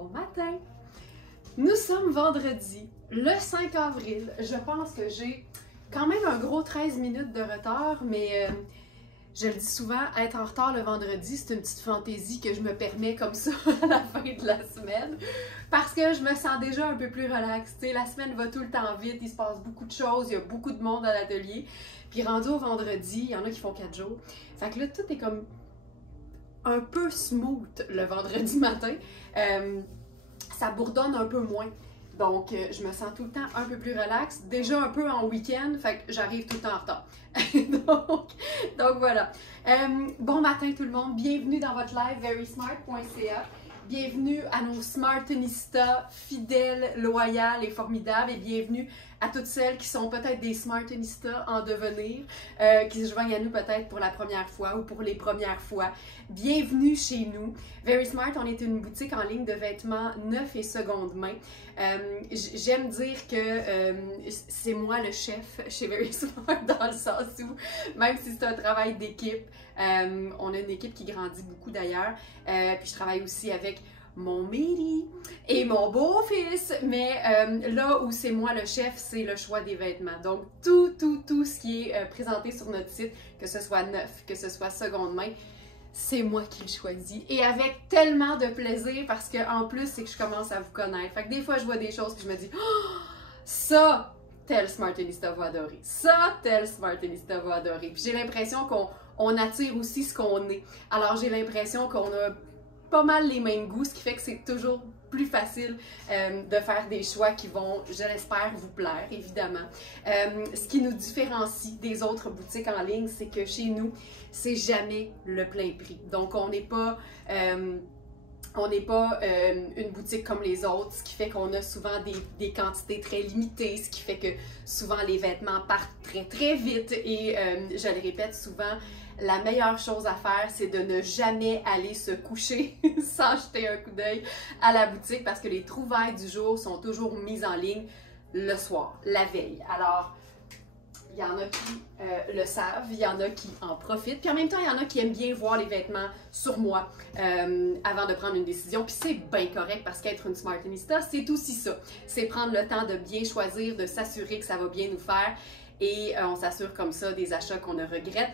Bon matin! Nous sommes vendredi, le 5 avril. Je pense que j'ai quand même un gros 13 minutes de retard, mais je le dis souvent, être en retard le vendredi, c'est une petite fantaisie que je me permets comme ça à la fin de la semaine, parce que je me sens déjà un peu plus relax. Tu sais, la semaine va tout le temps vite, il se passe beaucoup de choses, il y a beaucoup de monde à l'atelier. Puis rendu au vendredi, il y en a qui font 4 jours. Fait que là, tout est comme un peu smooth le vendredi matin. Ça bourdonne un peu moins. Donc, je me sens tout le temps un peu plus relax. Déjà un peu en week-end, fait que j'arrive tout le temps en retard. donc voilà. Bon matin tout le monde. Bienvenue dans votre live verysmart.ca. Bienvenue à nos Smartenistas fidèles, loyales et formidables. Et bienvenue à toutes celles qui sont peut-être des Smartenistas en devenir, qui se joignent à nous peut-être pour la première fois ou pour les premières fois. Bienvenue chez nous. Verysmart, on est une boutique en ligne de vêtements neufs et seconde main. J'aime dire que c'est moi le chef chez Verysmart dans le sens où, même si c'est un travail d'équipe, on a une équipe qui grandit beaucoup d'ailleurs. Puis je travaille aussi avec mon mari et mon beau-fils, mais là où c'est moi le chef, c'est le choix des vêtements. Donc tout ce qui est présenté sur notre site, que ce soit neuf, que ce soit seconde main, c'est moi qui le choisis. Et avec tellement de plaisir, parce que en plus, c'est que je commence à vous connaître. Fait que des fois, je vois des choses que je me dis, oh, ça, tel Smartenista va adorer. Ça, tel Smartenista va adorer. Puis j'ai l'impression qu'on attire aussi ce qu'on est. Alors j'ai l'impression qu'on a pas mal les mêmes goûts, ce qui fait que c'est toujours plus facile de faire des choix qui vont, je l'espère, vous plaire, évidemment. Ce qui nous différencie des autres boutiques en ligne, c'est que chez nous, c'est jamais le plein prix. Donc, on n'est pas une boutique comme les autres, ce qui fait qu'on a souvent des quantités très limitées, ce qui fait que souvent les vêtements partent très vite et je le répète souvent, la meilleure chose à faire, c'est de ne jamais aller se coucher sans jeter un coup d'œil à la boutique parce que les trouvailles du jour sont toujours mises en ligne le soir, la veille. Alors, il y en a qui le savent, il y en a qui en profitent, puis en même temps, il y en a qui aiment bien voir les vêtements sur moi avant de prendre une décision, puis c'est bien correct parce qu'être une Smartenista, c'est aussi ça. C'est prendre le temps de bien choisir, de s'assurer que ça va bien nous faire et on s'assure comme ça des achats qu'on ne regrette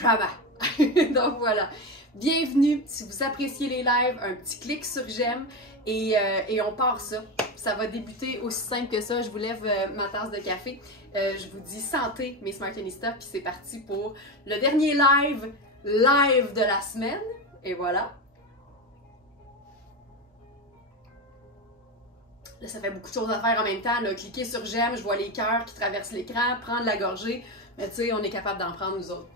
jamais. Donc voilà, bienvenue. Si vous appréciez les lives, un petit clic sur j'aime et on part ça. Ça va débuter aussi simple que ça. Je vous lève ma tasse de café. Je vous dis santé mes Smartenistas, puis c'est parti pour le dernier live de la semaine. Et voilà. Là, ça fait beaucoup de choses à faire en même temps. Là. Cliquer sur j'aime, je vois les cœurs qui traversent l'écran, prendre la gorgée. Mais tu sais, on est capable d'en prendre nous autres.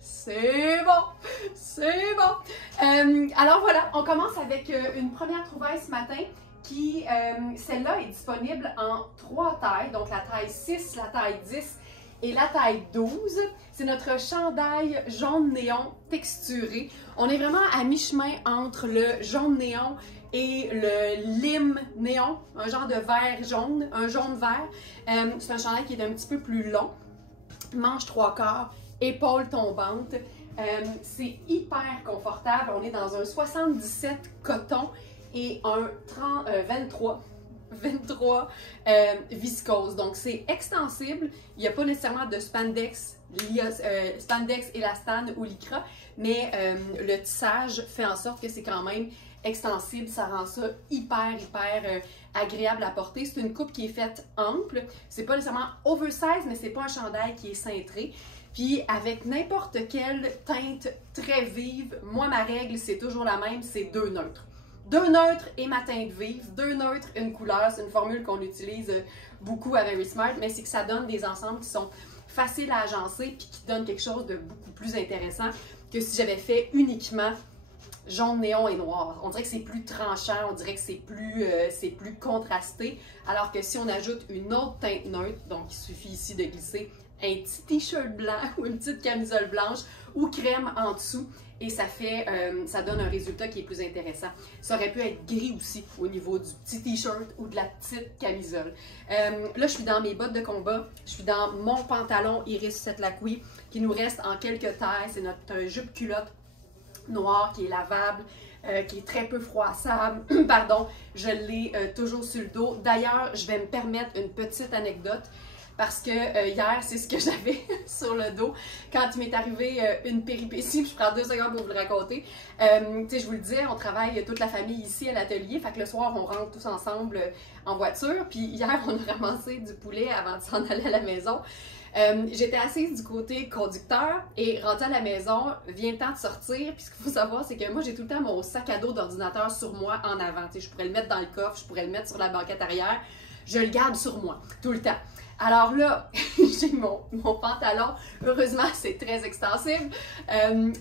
C'est bon, c'est bon. Alors voilà, on commence avec une première trouvaille ce matin qui, celle-là est disponible en 3 tailles, donc la taille 6, la taille 10 et la taille 12. C'est notre chandail jaune néon texturé. On est vraiment à mi-chemin entre le jaune néon et le lime néon, un genre de vert jaune, un jaune vert. C'est un chandail qui est un petit peu plus long. Manche 3/4, épaules tombantes. C'est hyper confortable. On est dans un 77 coton et un 23 viscose. Donc c'est extensible. Il n'y a pas nécessairement de spandex, élastane ou lycra, mais le tissage fait en sorte que c'est quand même extensible. Ça rend ça hyper agréable à porter. C'est une coupe qui est faite ample. C'est pas nécessairement oversize, mais c'est pas un chandail qui est cintré. Puis avec n'importe quelle teinte très vive, moi ma règle c'est toujours la même, c'est 2 neutres. 2 neutres et ma teinte vive, 2 neutres, une couleur. C'est une formule qu'on utilise beaucoup à Verysmart, mais c'est que ça donne des ensembles qui sont faciles à agencer puis qui donnent quelque chose de beaucoup plus intéressant que si j'avais fait uniquement jaune néon et noir. On dirait que c'est plus tranchant, on dirait que c'est plus contrasté, alors que si on ajoute une autre teinte neutre, donc il suffit ici de glisser un petit t-shirt blanc ou une petite camisole blanche ou crème en dessous et ça fait, ça donne un résultat qui est plus intéressant. Ça aurait pu être gris aussi au niveau du petit t-shirt ou de la petite camisole. Là, je suis dans mes bottes de combat, je suis dans mon pantalon Iris 7 Lacouille qui nous reste en quelques tailles. C'est notre jupe culotte noir qui est lavable, qui est très peu froissable. Pardon, je l'ai toujours sur le dos. D'ailleurs, je vais me permettre une petite anecdote parce que hier, c'est ce que j'avais sur le dos. Quand il m'est arrivé une péripétie, puis je prends 2 secondes pour vous le raconter. Tu sais, je vous le disais, on travaille toute la famille ici à l'atelier, fait que le soir, on rentre tous ensemble en voiture. Puis hier, on a ramassé du poulet avant de s'en aller à la maison. J'étais assise du côté conducteur et rendue à la maison, vient le temps de sortir. Puis ce qu'il faut savoir, c'est que moi, j'ai tout le temps mon sac à dos d'ordinateur sur moi en avant. Tu sais, je pourrais le mettre dans le coffre, je pourrais le mettre sur la banquette arrière. Je le garde sur moi, tout le temps. Alors là, j'ai mon pantalon. Heureusement, c'est très extensible.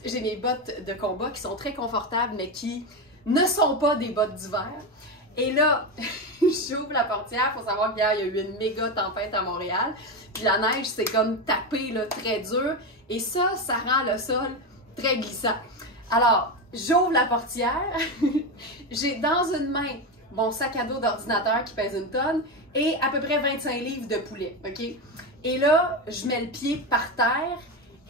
J'ai mes bottes de combat qui sont très confortables, mais qui ne sont pas des bottes d'hiver. Et là, j'ouvre la portière. Il faut savoir qu'hier, il y a eu une méga tempête à Montréal. Puis la neige, c'est comme tapé là, très dur. Et ça rend le sol très glissant. Alors, j'ouvre la portière. J'ai dans une main mon sac à dos d'ordinateur qui pèse 1 tonne et à peu près 25 livres de poulet, OK? Et là, je mets le pied par terre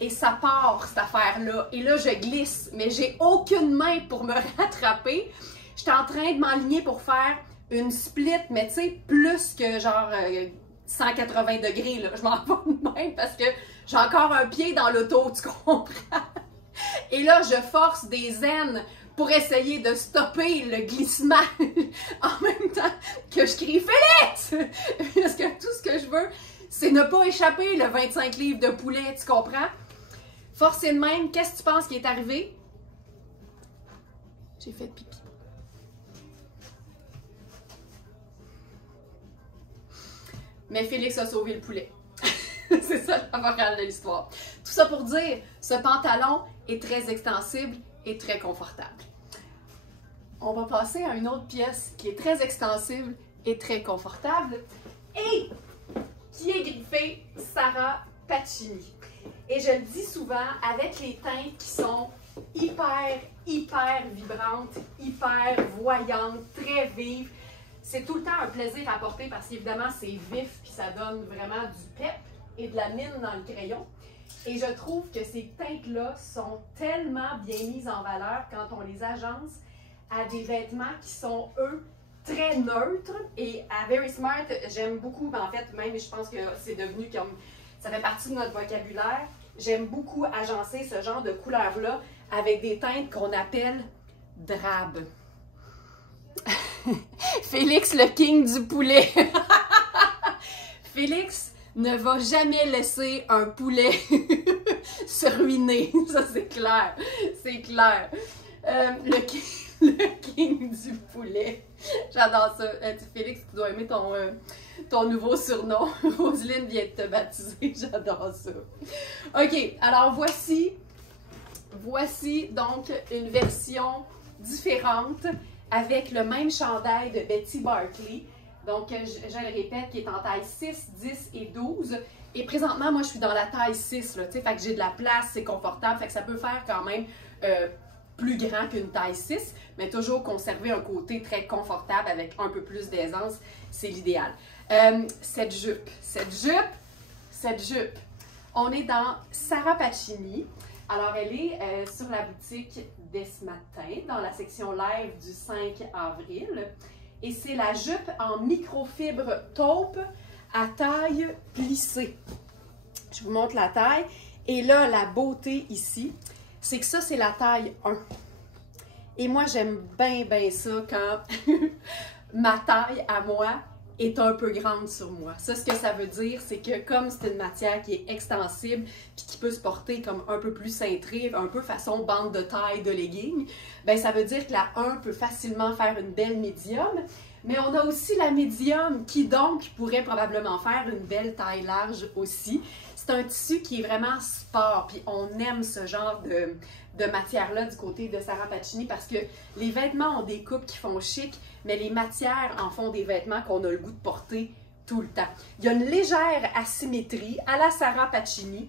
et ça part, cette affaire-là. Et là, je glisse, mais j'ai aucune main pour me rattraper. J'étais en train de m'aligner pour faire une split, mais tu sais, plus que genre 180 degrés, là. Je m'en vais de même parce que j'ai encore un pied dans l'auto, tu comprends? Et là, je force des aines pour essayer de stopper le glissement en même temps que je crie « Félix! » Parce que tout ce que je veux, c'est ne pas échapper le 25 livres de poulet, tu comprends? Forcé de même, qu'est-ce que tu penses qui est arrivé? J'ai fait pipi. Mais Félix a sauvé le poulet. C'est ça la morale de l'histoire. Tout ça pour dire, ce pantalon est très extensible et très confortable. On va passer à une autre pièce qui est très extensible et très confortable et qui est griffée Sarah Pacini. Et je le dis souvent, avec les teintes qui sont hyper vibrantes, hyper voyantes, très vives, c'est tout le temps un plaisir à porter parce qu'évidemment c'est vif puis ça donne vraiment du pep et de la mine dans le crayon. Et je trouve que ces teintes-là sont tellement bien mises en valeur quand on les agence à des vêtements qui sont, eux, très neutres. Et à Very Smart, j'aime beaucoup, en fait, même je pense que c'est devenu comme, ça fait partie de notre vocabulaire, j'aime beaucoup agencer ce genre de couleurs-là avec des teintes qu'on appelle drab. Félix, le king du poulet. Félix ne va jamais laisser un poulet se ruiner. Ça, c'est clair. C'est clair. Le king du poulet. J'adore ça. Félix, tu dois aimer ton nouveau surnom. Roselyne vient de te baptiser. J'adore ça. OK. Alors, voici donc une version différente avec le même chandail de Betty Barclay. Donc, je le répète, qui est en taille 6, 10 et 12. Et présentement, moi, je suis dans la taille 6, là, tu sais, fait que j'ai de la place, c'est confortable, fait que ça peut faire quand même plus grand qu'une taille 6, mais toujours conserver un côté très confortable avec un peu plus d'aisance, c'est l'idéal. Cette jupe, on est dans Sarah Pacini. Alors, elle est sur la boutique dès ce matin, dans la section live du 5 avril. Et c'est la jupe en microfibre taupe à taille plissée. Je vous montre la taille. Et là, la beauté ici, c'est que ça, c'est la taille 1. Et moi, j'aime bien ça quand ma taille à moi est un peu grande sur moi. Ça, ce que ça veut dire, c'est que comme c'est une matière qui est extensible puis qui peut se porter comme un peu plus cintrée, un peu façon bande de taille de legging, ben ça veut dire que la 1 peut facilement faire une belle médium, mais on a aussi la médium qui donc pourrait probablement faire une belle taille large aussi. C'est un tissu qui est vraiment sport, puis on aime ce genre de matière-là du côté de Sarah Pacini parce que les vêtements ont des coupes qui font chic, mais les matières en font des vêtements qu'on a le goût de porter tout le temps. Il y a une légère asymétrie à la Sarah Pacini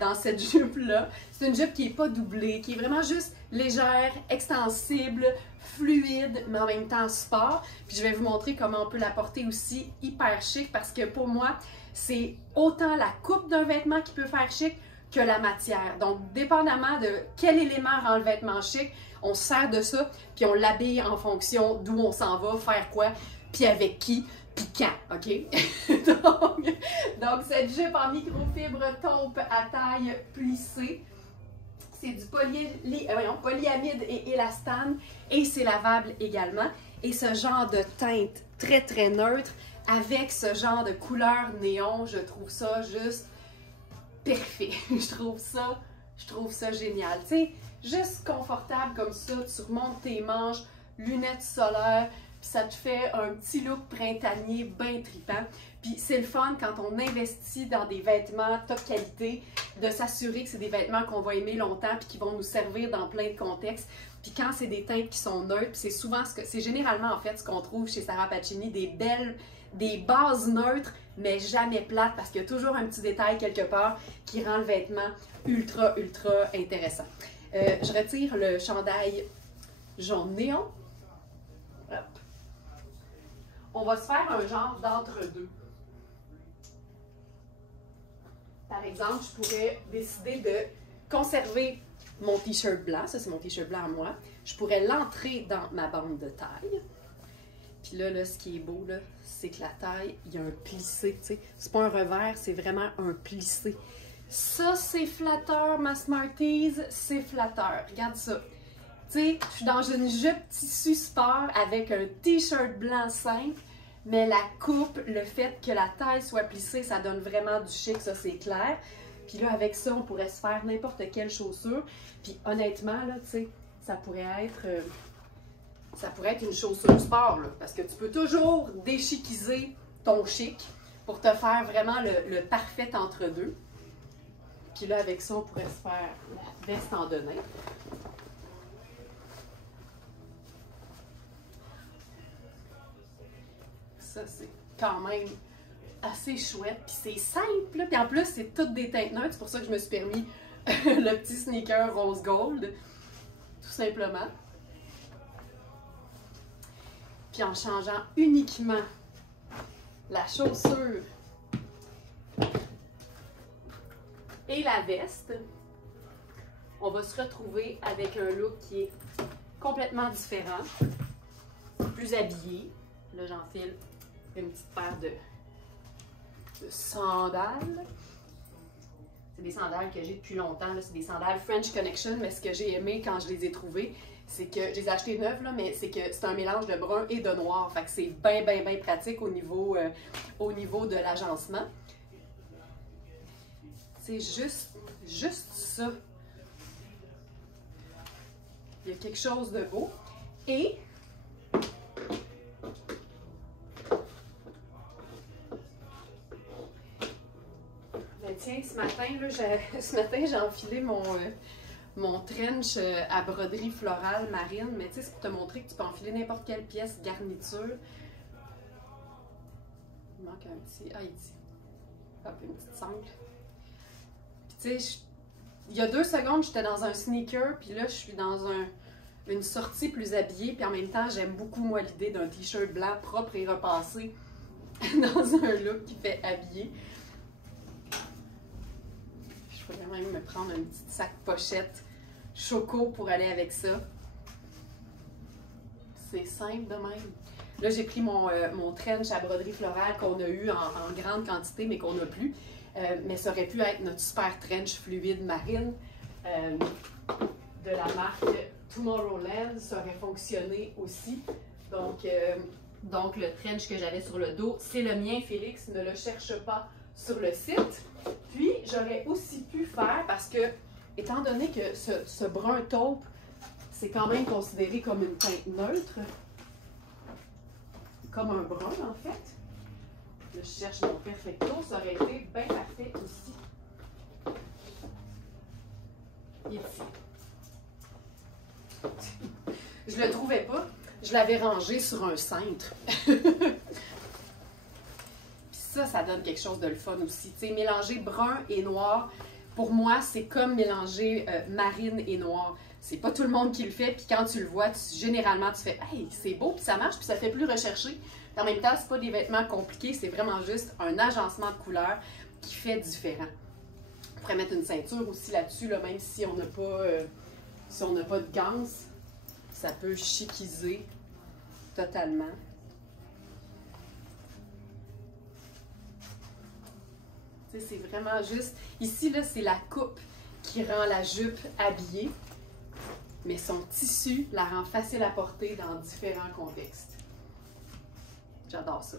dans cette jupe-là. C'est une jupe qui n'est pas doublée, qui est vraiment juste légère, extensible, fluide, mais en même temps sport. Puis je vais vous montrer comment on peut la porter aussi hyper chic parce que pour moi, c'est autant la coupe d'un vêtement qui peut faire chic que la matière. Donc, dépendamment de quel élément rend le vêtement chic, on se sert de ça, puis on l'habille en fonction d'où on s'en va, faire quoi, puis avec qui, puis quand, OK? donc, cette jupe en microfibre taupe à taille plissée, c'est du polyamide et élastane, et c'est lavable également. Et ce genre de teinte très, très neutre, avec ce genre de couleur néon, je trouve ça juste parfait. je trouve ça génial. Tu sais, juste confortable comme ça, tu remontes tes manches, lunettes solaires, puis ça te fait un petit look printanier bien trippant. Puis c'est le fun quand on investit dans des vêtements top qualité, de s'assurer que c'est des vêtements qu'on va aimer longtemps puis qui vont nous servir dans plein de contextes. Puis quand c'est des teintes qui sont neutres, c'est souvent c'est généralement en fait ce qu'on trouve chez Sarah Pacini, des bases neutres, mais jamais plates, parce qu'il y a toujours un petit détail quelque part qui rend le vêtement ultra, ultra intéressant. Je retire le chandail jaune néon. Hop. On va se faire un genre d'entre-deux. Par exemple, je pourrais décider de conserver mon t-shirt blanc. Ça, c'est mon t-shirt blanc à moi. Je pourrais l'entrer dans ma bande de taille. Puis là, ce qui est beau, c'est que la taille, il y a un plissé, tu sais. C'est pas un revers, c'est vraiment un plissé. Ça, c'est flatteur, ma Smarties, c'est flatteur. Regarde ça. Tu sais, je suis dans une jupe tissu sport avec un t-shirt blanc simple, mais la coupe, le fait que la taille soit plissée, ça donne vraiment du chic, ça c'est clair. Puis là, avec ça, on pourrait se faire n'importe quelle chaussure. Puis honnêtement, là, tu sais, ça pourrait être une chaussure sport, là, parce que tu peux toujours déchiquiser ton chic pour te faire vraiment le parfait entre-deux. Puis là, avec ça, on pourrait se faire la veste en denim. Ça, c'est quand même assez chouette. Puis c'est simple. Puis en plus, c'est toutes des teintes neutres. C'est pour ça que je me suis permis le petit sneaker rose gold. Tout simplement. Puis en changeant uniquement la chaussure et la veste, on va se retrouver avec un look qui est complètement différent, plus habillé. Là, j'enfile une petite paire de sandales. C'est des sandales que j'ai depuis longtemps. C'est des sandales French Connection, mais ce que j'ai aimé quand je les ai trouvées, c'est que je les ai achetées neuves, là, mais c'est que c'est un mélange de brun et de noir. Fait que c'est bien, bien, bien pratique au niveau de l'agencement. C'est juste ça. Il y a quelque chose de beau. Et ben tiens, ce matin, j'ai enfilé mon trench à broderie florale marine, mais tu sais, c'est pour te montrer que tu peux enfiler n'importe quelle pièce garniture. Il manque un petit... Ah, ici. Hop, une petite sangle. Puis tu sais, il y a 2 secondes, j'étais dans un sneaker, puis là, je suis dans une sortie plus habillée, puis en même temps, j'aime beaucoup, moi, l'idée d'un t-shirt blanc propre et repassé dans un look qui fait habillé. Je pourrais même me prendre un petit sac pochette choco pour aller avec ça. C'est simple de même. Là, j'ai pris mon trench à broderie florale qu'on a eu en grande quantité, mais qu'on n'a plus. Mais ça aurait pu être notre super trench fluide marine de la marque Tomorrowland. Ça aurait fonctionné aussi. Donc le trench que j'avais sur le dos, c'est le mien, Félix. Ne le cherche pas sur le site. Puis, j'aurais aussi pu faire, parce que, étant donné que ce brun taupe, c'est quand même considéré comme une teinte neutre, comme un brun en fait. Là, je cherche mon perfecto, ça aurait été bien parfait aussi. Ici. Je le trouvais pas, je l'avais rangé sur un cintre. Ça donne quelque chose de le fun aussi. Tu sais, mélanger brun et noir, pour moi, c'est comme mélanger marine et noir. C'est pas tout le monde qui le fait, puis quand tu le vois, généralement, tu fais « Hey, c'est beau, puis ça marche, puis ça fait plus recherché. » En même temps, c'est pas des vêtements compliqués, c'est vraiment juste un agencement de couleurs qui fait différent. On pourrait mettre une ceinture aussi là-dessus, là, même si on n'a pas, de gants. Ça peut chiquiser totalement. Tu sais, c'est vraiment juste... Ici, là, c'est la coupe qui rend la jupe habillée. Mais son tissu la rend facile à porter dans différents contextes. J'adore ça.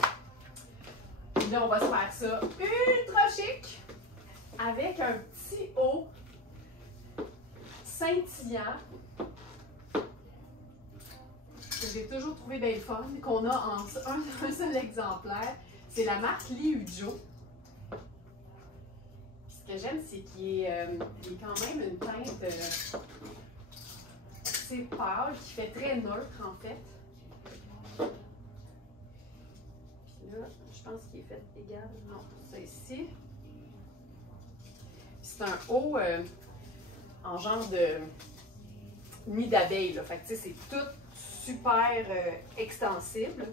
Puis là, on va se faire ça ultra chic avec un petit haut scintillant que j'ai toujours trouvé bien fun, qu'on a en un seul exemplaire. C'est la marque Liu Jo. Ce que j'aime, c'est qu'il est quand même une teinte assez pâle, qui fait très neutre en fait. Puis là, je pense qu'il est fait égal. Non, ça ici. C'est un haut en genre de nid d'abeille. Fait que tu sais, c'est tout super extensible.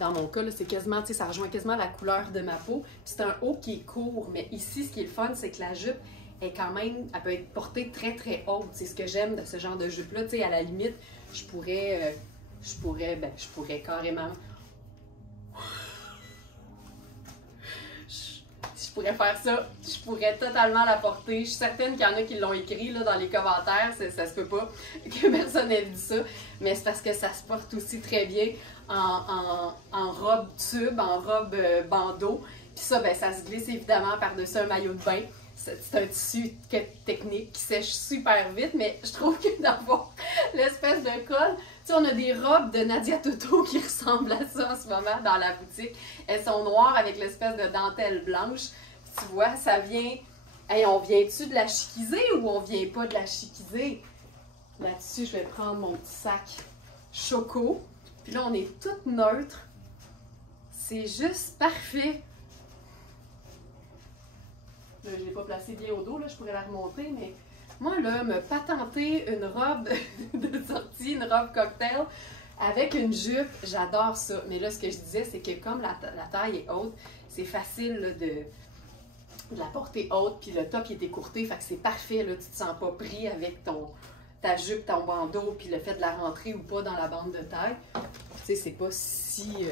Dans mon cas, c'est quasiment, ça rejoint quasiment la couleur de ma peau. C'est un haut qui est court, mais ici, ce qui est le fun, c'est que la jupe est quand même, elle peut être portée très très haute. C'est ce que j'aime de ce genre de jupe-là. À la limite, je pourrais carrément... Je pourrais faire ça, je pourrais totalement la porter. Je suis certaine qu'il y en a qui l'ont écrit là, dans les commentaires, ça se peut pas que personne ait dit ça, mais c'est parce que ça se porte aussi très bien en robe tube, en robe bandeau. Puis ça, ben, ça se glisse évidemment par-dessus un maillot de bain. C'est un tissu technique qui sèche super vite, mais je trouve que d'avoir l'espèce de col, tu sais, on a des robes de Nadia Toto qui ressemblent à ça en ce moment dans la boutique. Elles sont noires avec l'espèce de dentelle blanche. Tu vois, ça vient... Hey, on vient-tu de la chiquiser ou on vient pas de la chiquiser? Là-dessus, je vais prendre mon petit sac Choco. Puis là, on est toutes neutres. C'est juste parfait. Là, je l'ai pas placé bien au dos, là, je pourrais la remonter, mais moi, là, me patenter une robe de sortie, une robe cocktail, avec une jupe, j'adore ça. Mais là, ce que je disais, c'est que comme la taille est haute, c'est facile là, de la porter haute, puis le top il est écourté, fait que c'est parfait, là, tu te sens pas pris avec ta jupe, ton bandeau, puis le fait de la rentrer ou pas dans la bande de taille. Tu sais, c'est pas si...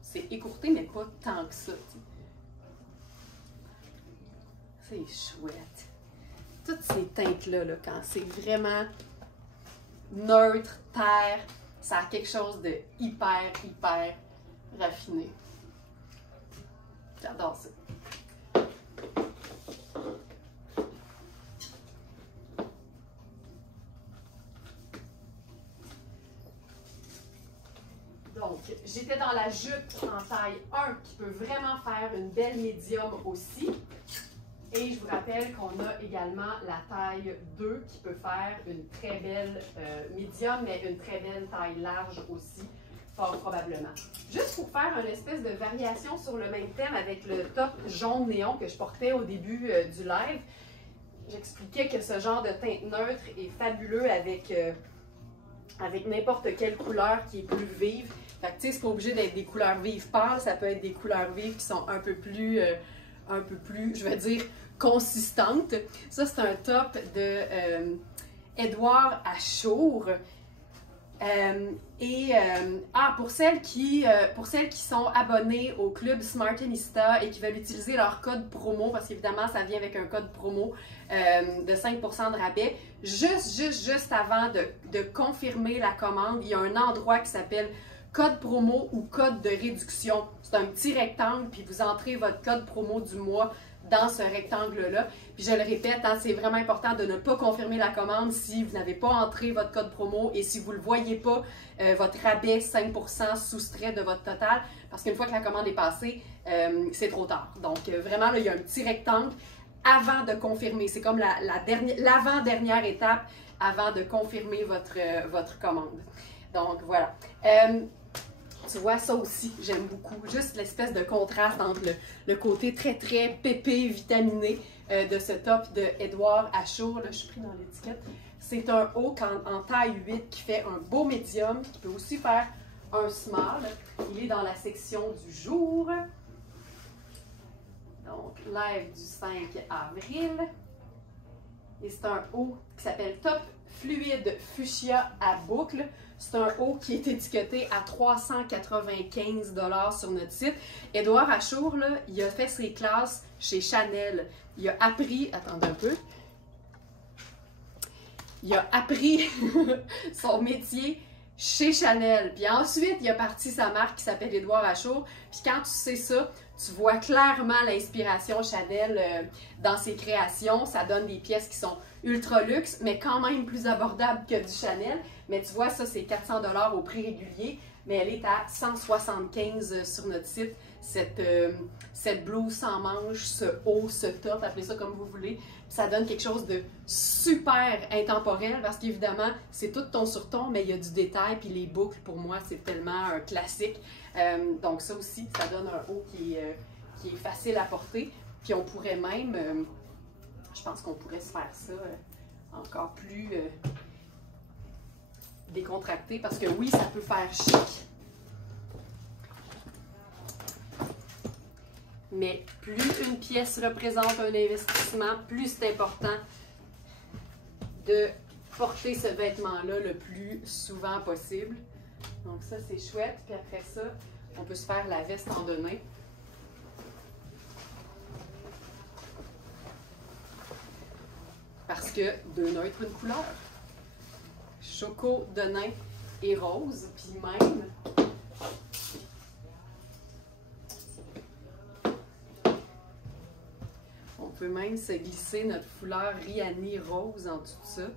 c'est écourté, mais pas tant que ça, t'sais. C'est chouette. Toutes ces teintes-là, là, quand c'est vraiment neutre, terre, ça a quelque chose de hyper, hyper raffiné. J'adore ça. Donc, j'étais dans la jupe en taille 1 qui peut vraiment faire une belle médium aussi. Et je vous rappelle qu'on a également la taille 2 qui peut faire une très belle médium, mais une très belle taille large aussi, fort probablement. Juste pour faire une espèce de variation sur le même thème avec le top jaune néon que je portais au début du live, j'expliquais que ce genre de teinte neutre est fabuleux avec n'importe quelle couleur qui est plus vive. Fait que tu sais, c'est pas obligé d'être des couleurs vives pâles, ça peut être des couleurs vives qui sont un peu plus, je vais dire, consistantes. Ça, c'est un top de Edouard Achour. Pour celles qui sont abonnées au club Smartinista et qui veulent utiliser leur code promo, parce qu'évidemment, ça vient avec un code promo de 5% de rabais, juste avant de confirmer la commande, il y a un endroit qui s'appelle code promo ou code de réduction. C'est un petit rectangle, puis vous entrez votre code promo du mois dans ce rectangle-là. Puis je le répète, hein, c'est vraiment important de ne pas confirmer la commande si vous n'avez pas entré votre code promo et si vous ne le voyez pas, votre rabais 5% soustrait de votre total, parce qu'une fois que la commande est passée, c'est trop tard. Donc vraiment, là, il y a un petit rectangle avant de confirmer. C'est comme l'avant-dernière étape avant de confirmer votre commande. Donc voilà. Tu vois, ça aussi, j'aime beaucoup. Juste l'espèce de contraste entre le côté très, très pépé, vitaminé de ce top de Edouard Achour. Là, je suis pris dans l'étiquette. C'est un haut en taille 8 qui fait un beau médium, qui peut aussi faire un small. Il est dans la section du jour. Donc, live du 5 avril. Et c'est un haut qui s'appelle Top Fluide Fuchsia à boucle. C'est un haut qui est étiqueté à 395 $ sur notre site. Édouard Achour, là, il a fait ses classes chez Chanel. Il a appris, attendez un peu, il a appris son métier chez Chanel. Puis ensuite, il a parti sa marque qui s'appelle Édouard Achour. Puis quand tu sais ça, tu vois clairement l'inspiration Chanel dans ses créations. Ça donne des pièces qui sont ultra luxe, mais quand même plus abordables que du Chanel. Mais tu vois, ça, c'est 400 $ au prix régulier, mais elle est à 175 sur notre site. Cette blouse sans manches, ce haut, ce top, appelez ça comme vous voulez. Ça donne quelque chose de super intemporel parce qu'évidemment, c'est tout ton sur ton, mais il y a du détail. Puis les boucles, pour moi, c'est tellement un classique. Donc ça aussi, ça donne un haut qui est facile à porter. Puis on pourrait même, je pense qu'on pourrait se faire ça encore plus décontracté parce que oui, ça peut faire chic. Mais plus une pièce représente un investissement, plus c'est important de porter ce vêtement-là le plus souvent possible. Donc ça, c'est chouette. Puis après ça, on peut se faire la veste en denain. Parce que deux neutres, une couleur. Choco, denain et rose. Puis même... on peut même se glisser notre foulard Rihanni rose en dessous de ça.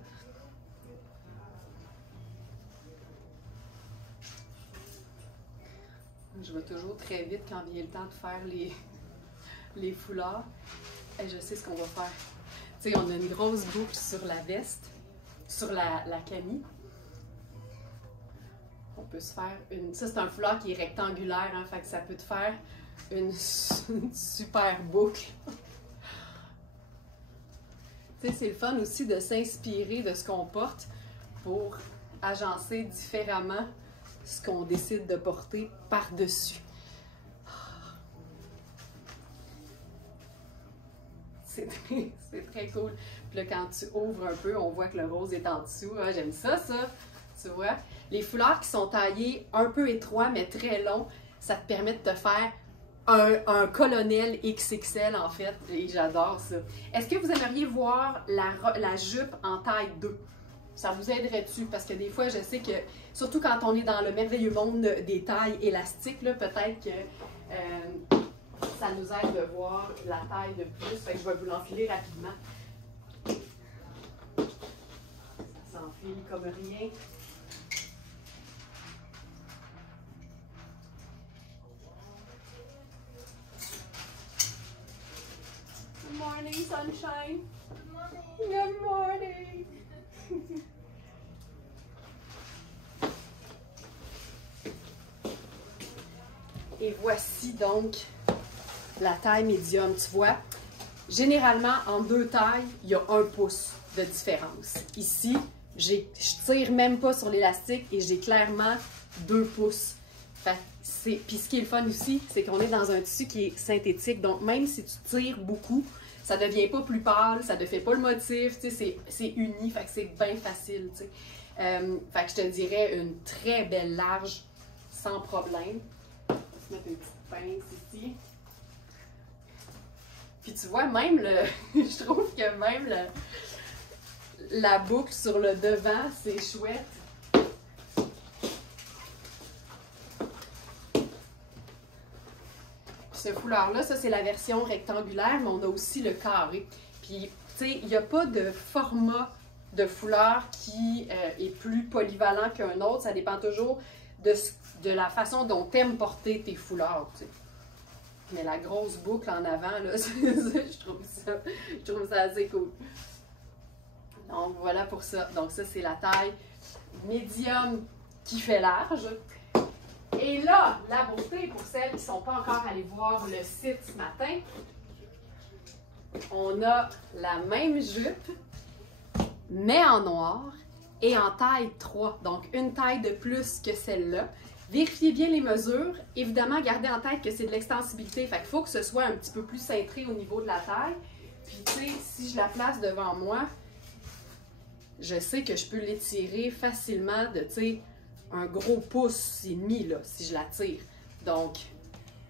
Je vais toujours très vite quand vient le temps de faire les foulards. Et je sais ce qu'on va faire. Tu sais, on a une grosse boucle sur la veste, sur la camie. On peut se faire une... Ça, c'est un foulard qui est rectangulaire, hein, fait que ça peut te faire une super boucle. Tu sais, c'est le fun aussi de s'inspirer de ce qu'on porte pour agencer différemment ce qu'on décide de porter par-dessus. C'est très cool. Puis là, quand tu ouvres un peu, on voit que le rose est en dessous. Ah, j'aime ça, tu vois. Les foulards qui sont taillés un peu étroits, mais très longs, ça te permet de te faire un colonel XXL, en fait, et j'adore ça. Est-ce que vous aimeriez voir la jupe en taille 2? Ça vous aiderait-tu? Parce que des fois, je sais que, surtout quand on est dans le merveilleux monde des tailles élastiques, peut-être que ça nous aide de voir la taille de plus. Fait que je vais vous l'enfiler rapidement. Ça s'enfile comme rien. Good morning, sunshine. Good morning. Good morning. Et voici donc la taille médium. Tu vois, généralement, en deux tailles, il y a 1 pouce de différence. Ici, je tire même pas sur l'élastique et j'ai clairement 2 pouces. Puis ce qui est le fun aussi, c'est qu'on est dans un tissu qui est synthétique. Donc, même si tu tires beaucoup, ça ne devient pas plus pâle, ça ne fait pas le motif, c'est uni, fait que c'est bien facile. Fait que je te dirais une très belle large, sans problème. On va se mettre une petite pince ici. Puis tu vois, même je trouve que même la boucle sur le devant, c'est chouette. Ce foulard-là, ça c'est la version rectangulaire, mais on a aussi le carré. Puis, tu sais, il n'y a pas de format de foulard qui est plus polyvalent qu'un autre. Ça dépend toujours de la façon dont tu aimes porter tes foulards, tu sais. Mais la grosse boucle en avant, là, je trouve ça assez cool. Donc, voilà pour ça. Donc, ça, c'est la taille médium qui fait large. Et là, la beauté, pour celles qui ne sont pas encore allées voir le site ce matin, on a la même jupe, mais en noir et en taille 3, donc une taille de plus que celle-là. Vérifiez bien les mesures. Évidemment, gardez en tête que c'est de l'extensibilité, fait qu'il faut que ce soit un petit peu plus cintré au niveau de la taille. Puis, tu sais, si je la place devant moi, je sais que je peux l'étirer facilement de, tu sais, un gros pouce et demi, là, si je la tire. Donc,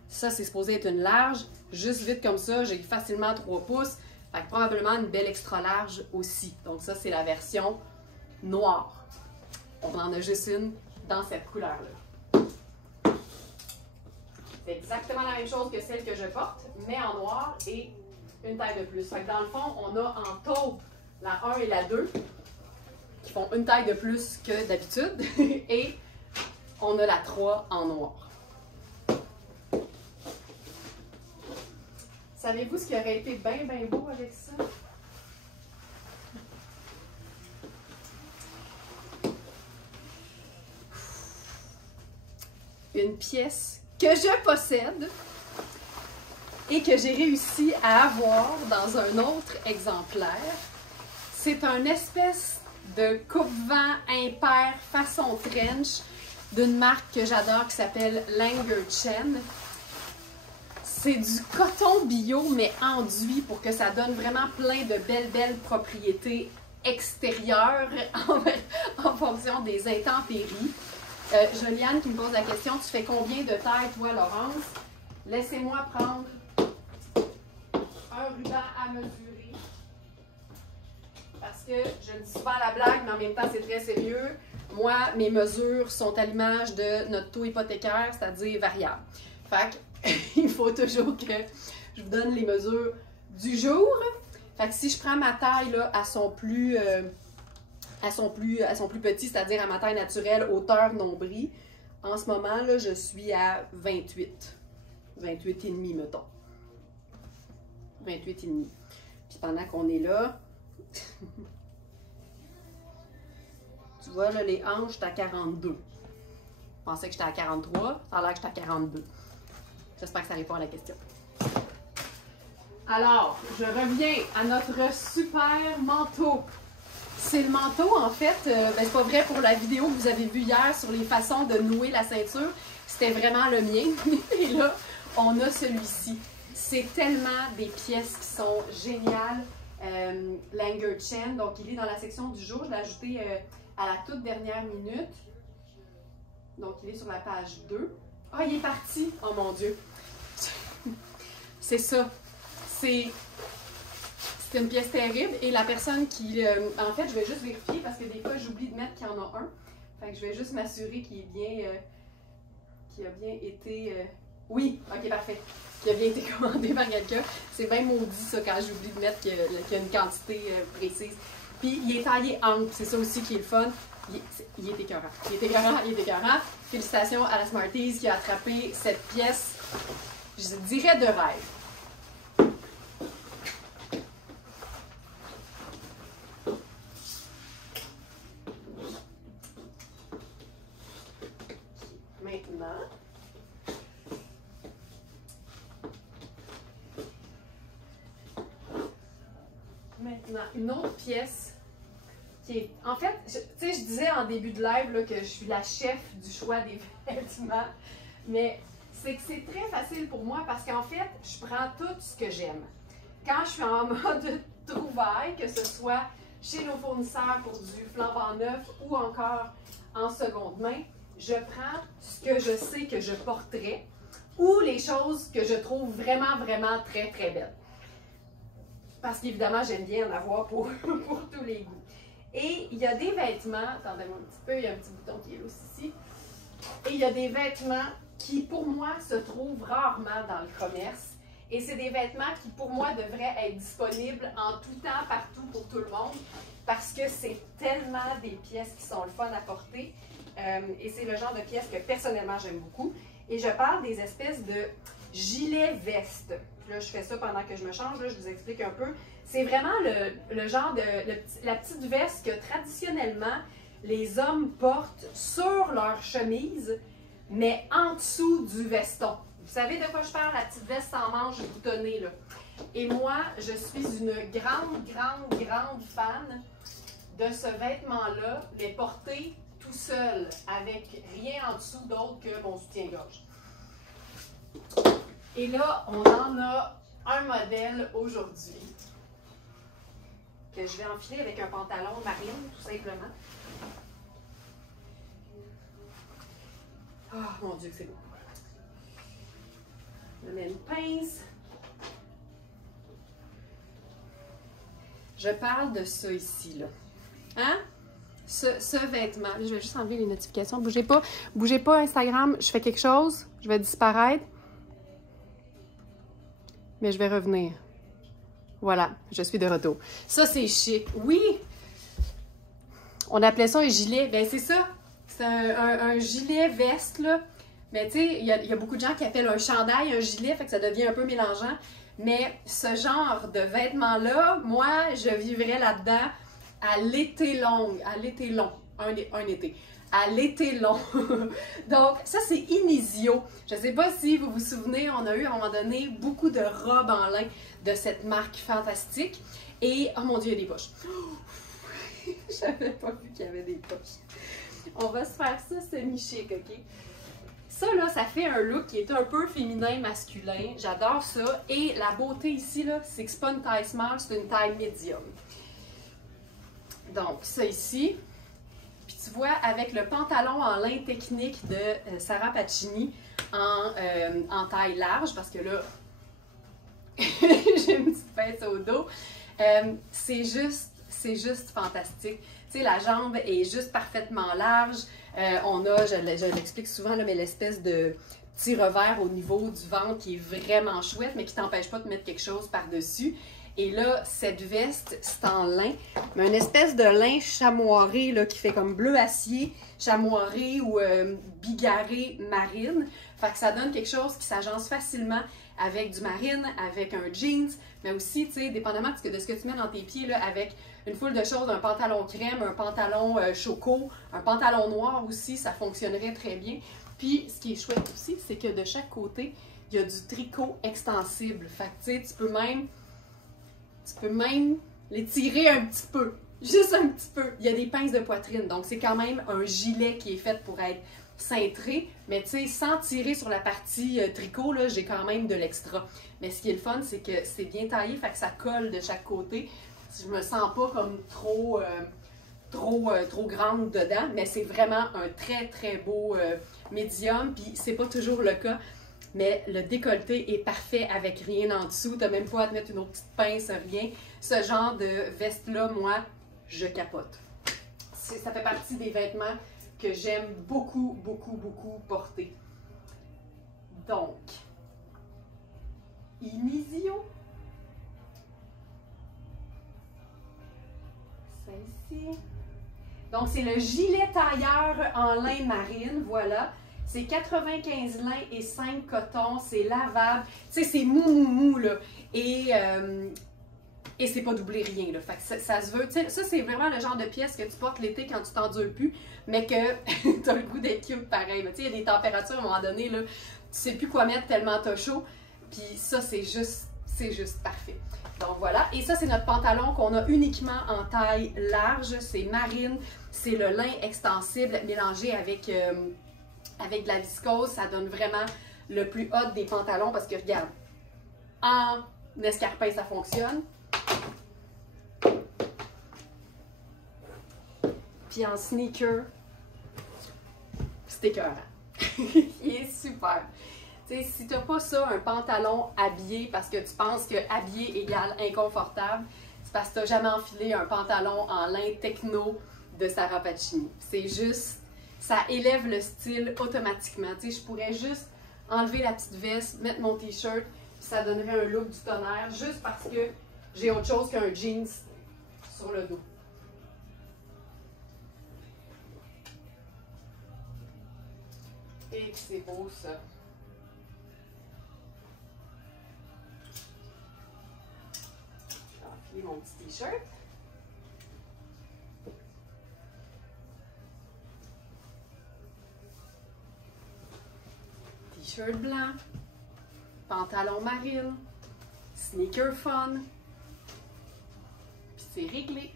ça, c'est supposé être une large. Juste vite comme ça, j'ai facilement 3 pouces. Fait que probablement une belle extra large aussi. Donc ça, c'est la version noire. On en a juste une dans cette couleur-là. C'est exactement la même chose que celle que je porte, mais en noir et une taille de plus. Fait que dans le fond, on a en taupe la 1 et la 2 qui font une taille de plus que d'habitude et on a la 3 en noir. Savez-vous ce qui aurait été bien, bien beau avec ça? Une pièce que je possède et que j'ai réussi à avoir dans un autre exemplaire. C'est un espèce de coupe-vent impair façon trench d'une marque que j'adore qui s'appelle Language. C'est du coton bio, mais enduit pour que ça donne vraiment plein de belles propriétés extérieures en fonction des intempéries. Joliane qui me pose la question, tu fais combien de taille, toi, Laurence? Laissez-moi prendre un ruban à mesurer. Parce que je dis souvent la blague, mais en même temps, c'est très sérieux. Moi, mes mesures sont à l'image de notre taux hypothécaire, c'est-à-dire variable. Fait que il faut toujours que je vous donne les mesures du jour. Fait que si je prends ma taille là, à son plus petit, c'est-à-dire à ma taille naturelle, hauteur nombril, en ce moment, là, je suis à 28. 28,5, mettons. 28,5. Puis pendant qu'on est là, tu vois, là, les hanches, j'étais à 42. Je pensais que j'étais à 43, ça a l'air que j'étais à 42. J'espère que ça répond à la question. Alors, je reviens à notre super manteau. C'est le manteau, en fait, c'est pas vrai pour la vidéo que vous avez vue hier sur les façons de nouer la ceinture. C'était vraiment le mien. Et là, on a celui-ci. C'est tellement des pièces qui sont géniales. Language, donc il est dans la section du jour. Je l'ai ajouté à la toute dernière minute. Donc, il est sur la page 2. Ah, il est parti! Oh mon Dieu! C'est ça. C'est une pièce terrible. Et la personne qui... en fait, je vais juste vérifier parce que des fois, j'oublie de mettre qu'il y en a un. Fait que je vais juste m'assurer qu'il est bien... qu'il a bien été... Oui, ok, parfait. Qu'il a bien été commandé par quelqu'un. C'est bien maudit, ça, quand j'oublie de mettre qu'il y a une quantité précise. Puis, il est taillé ample. C'est ça aussi qui est le fun. Il est écœurant. Il est écœurant, il est écœurant. Félicitations à la Smarties qui a attrapé cette pièce, je dirais, de rêve. Maintenant, une autre pièce qui est... En fait, tu sais, je disais en début de live là, que je suis la chef du choix des vêtements, mais c'est que c'est très facile pour moi parce qu'en fait, je prends tout ce que j'aime. Quand je suis en mode trouvaille, que ce soit chez nos fournisseurs pour du flambant neuf ou encore en seconde main, je prends ce que je sais que je porterais ou les choses que je trouve vraiment très belles. Parce qu'évidemment, j'aime bien en avoir pour tous les goûts. Et il y a des vêtements, attendez-moi un petit peu, il y a un petit bouton qui est là aussi. Et il y a des vêtements qui, pour moi, se trouvent rarement dans le commerce. Et c'est des vêtements qui, pour moi, devraient être disponibles en tout temps, partout, pour tout le monde. Parce que c'est tellement des pièces qui sont le fun à porter. Et c'est le genre de pièces que, personnellement, j'aime beaucoup. Et je parle des espèces de gilets-vestes. Là, je fais ça pendant que je me change, là, je vous explique un peu. C'est vraiment le genre de... la petite veste que, traditionnellement, les hommes portent sur leur chemise, mais en dessous du veston. Vous savez de quoi je parle? La petite veste sans manches boutonnée, là. Et moi, je suis une grande fan de ce vêtement-là, les porter tout seul, avec rien en dessous d'autre que mon soutien-gorge. Et là, on en a un modèle aujourd'hui que je vais enfiler avec un pantalon marine, tout simplement. Oh mon Dieu, que c'est beau. Je mets une pince. Je parle de ça ici, là. Hein? Ce vêtement. Je vais juste enlever les notifications. Bougez pas. Bougez pas, Instagram. Je fais quelque chose. Je vais disparaître. Mais je vais revenir. Voilà, je suis de retour. Ça, c'est chic. Oui! On appelait ça un gilet. Ben, c'est ça. C'est un gilet veste, là. Mais tu sais, il y a beaucoup de gens qui appellent un chandail un gilet, fait que ça devient un peu mélangeant. Mais ce genre de vêtements-là, moi, je vivrais là-dedans à l'été long. À l'été long. Un été. À l'été long. Donc, ça, c'est Inizio. Je ne sais pas si vous vous souvenez, on a eu à un moment donné beaucoup de robes en lin de cette marque fantastique. Et, oh mon Dieu, il y a des poches. Je n'avais pas vu qu'il y avait des poches. On va se faire ça semi-chic, OK? Ça, là, ça fait un look qui est un peu féminin, masculin. J'adore ça. Et la beauté ici, là, c'est que c'est pas une taille small, c'est une taille médium. Donc, ça ici. Puis tu vois, avec le pantalon en lin technique de Sarah Pacini en taille large, parce que là, j'ai une petite pince au dos. C'est juste fantastique. Tu sais, la jambe est juste parfaitement large. On a, je l'explique souvent, là, mais l'espèce de petit revers au niveau du ventre qui est vraiment chouette, mais qui ne t'empêche pas de mettre quelque chose par-dessus. Et là, cette veste, c'est en lin, mais une espèce de lin chamoiré là, qui fait comme bleu acier, chamoiré ou bigarré marine. Fait que ça donne quelque chose qui s'agence facilement avec du marine, avec un jeans, mais aussi, tu sais, dépendamment de ce que tu mets dans tes pieds, là, avec une foule de choses, un pantalon crème, un pantalon choco, un pantalon noir aussi, ça fonctionnerait très bien. Puis, ce qui est chouette aussi, c'est que de chaque côté, il y a du tricot extensible. Fait que, tu sais, tu peux même les tirer un petit peu, juste un petit peu. Il y a des pinces de poitrine, donc c'est quand même un gilet qui est fait pour être cintré, mais tu sais, sans tirer sur la partie tricot, là, j'ai quand même de l'extra. Mais ce qui est le fun, c'est que c'est bien taillé, fait que ça colle de chaque côté. Je me sens pas comme trop grande dedans, mais c'est vraiment un très très beau médium, puis c'est pas toujours le cas. Mais le décolleté est parfait avec rien en dessous. Tu n'as même pas à te mettre une autre petite pince, rien. Ce genre de veste-là, moi, je capote. Ça fait partie des vêtements que j'aime beaucoup, beaucoup, beaucoup porter. Donc, Inizio. Ça ici. Donc, c'est le gilet tailleur en lin marine, voilà. C'est 95 lin et 5 coton, c'est lavable. Tu sais, c'est mou, là. Et c'est pas doublé rien, là. Fait que ça se veut. Tu sais, ça, c'est vraiment le genre de pièce que tu portes l'été quand tu t'endures plus, mais que tu as le goût d'être cute pareil. Tu sais, il y a des températures à un moment donné, là, tu sais plus quoi mettre tellement t'as chaud. Puis ça, c'est juste parfait. Donc voilà. Et ça, c'est notre pantalon qu'on a uniquement en taille large. C'est marine. C'est le lin extensible mélangé avec de la viscose. Ça donne vraiment le plus hot des pantalons parce que regarde, en escarpin, ça fonctionne. Puis en sneaker, c'est écœurant. Il est super. Tu sais, si t'as pas ça, un pantalon habillé, parce que tu penses que habillé égale inconfortable, c'est parce que t'as jamais enfilé un pantalon en lin techno de Sarah Pacini. C'est juste, ça élève le style automatiquement. Tu sais, je pourrais juste enlever la petite veste, mettre mon t-shirt, puis ça donnerait un look du tonnerre, juste parce que j'ai autre chose qu'un jeans sur le dos. Et c'est beau ça. J'ai mon petit t-shirt. T-shirt blanc, pantalon marine, sneaker fun, puis c'est réglé.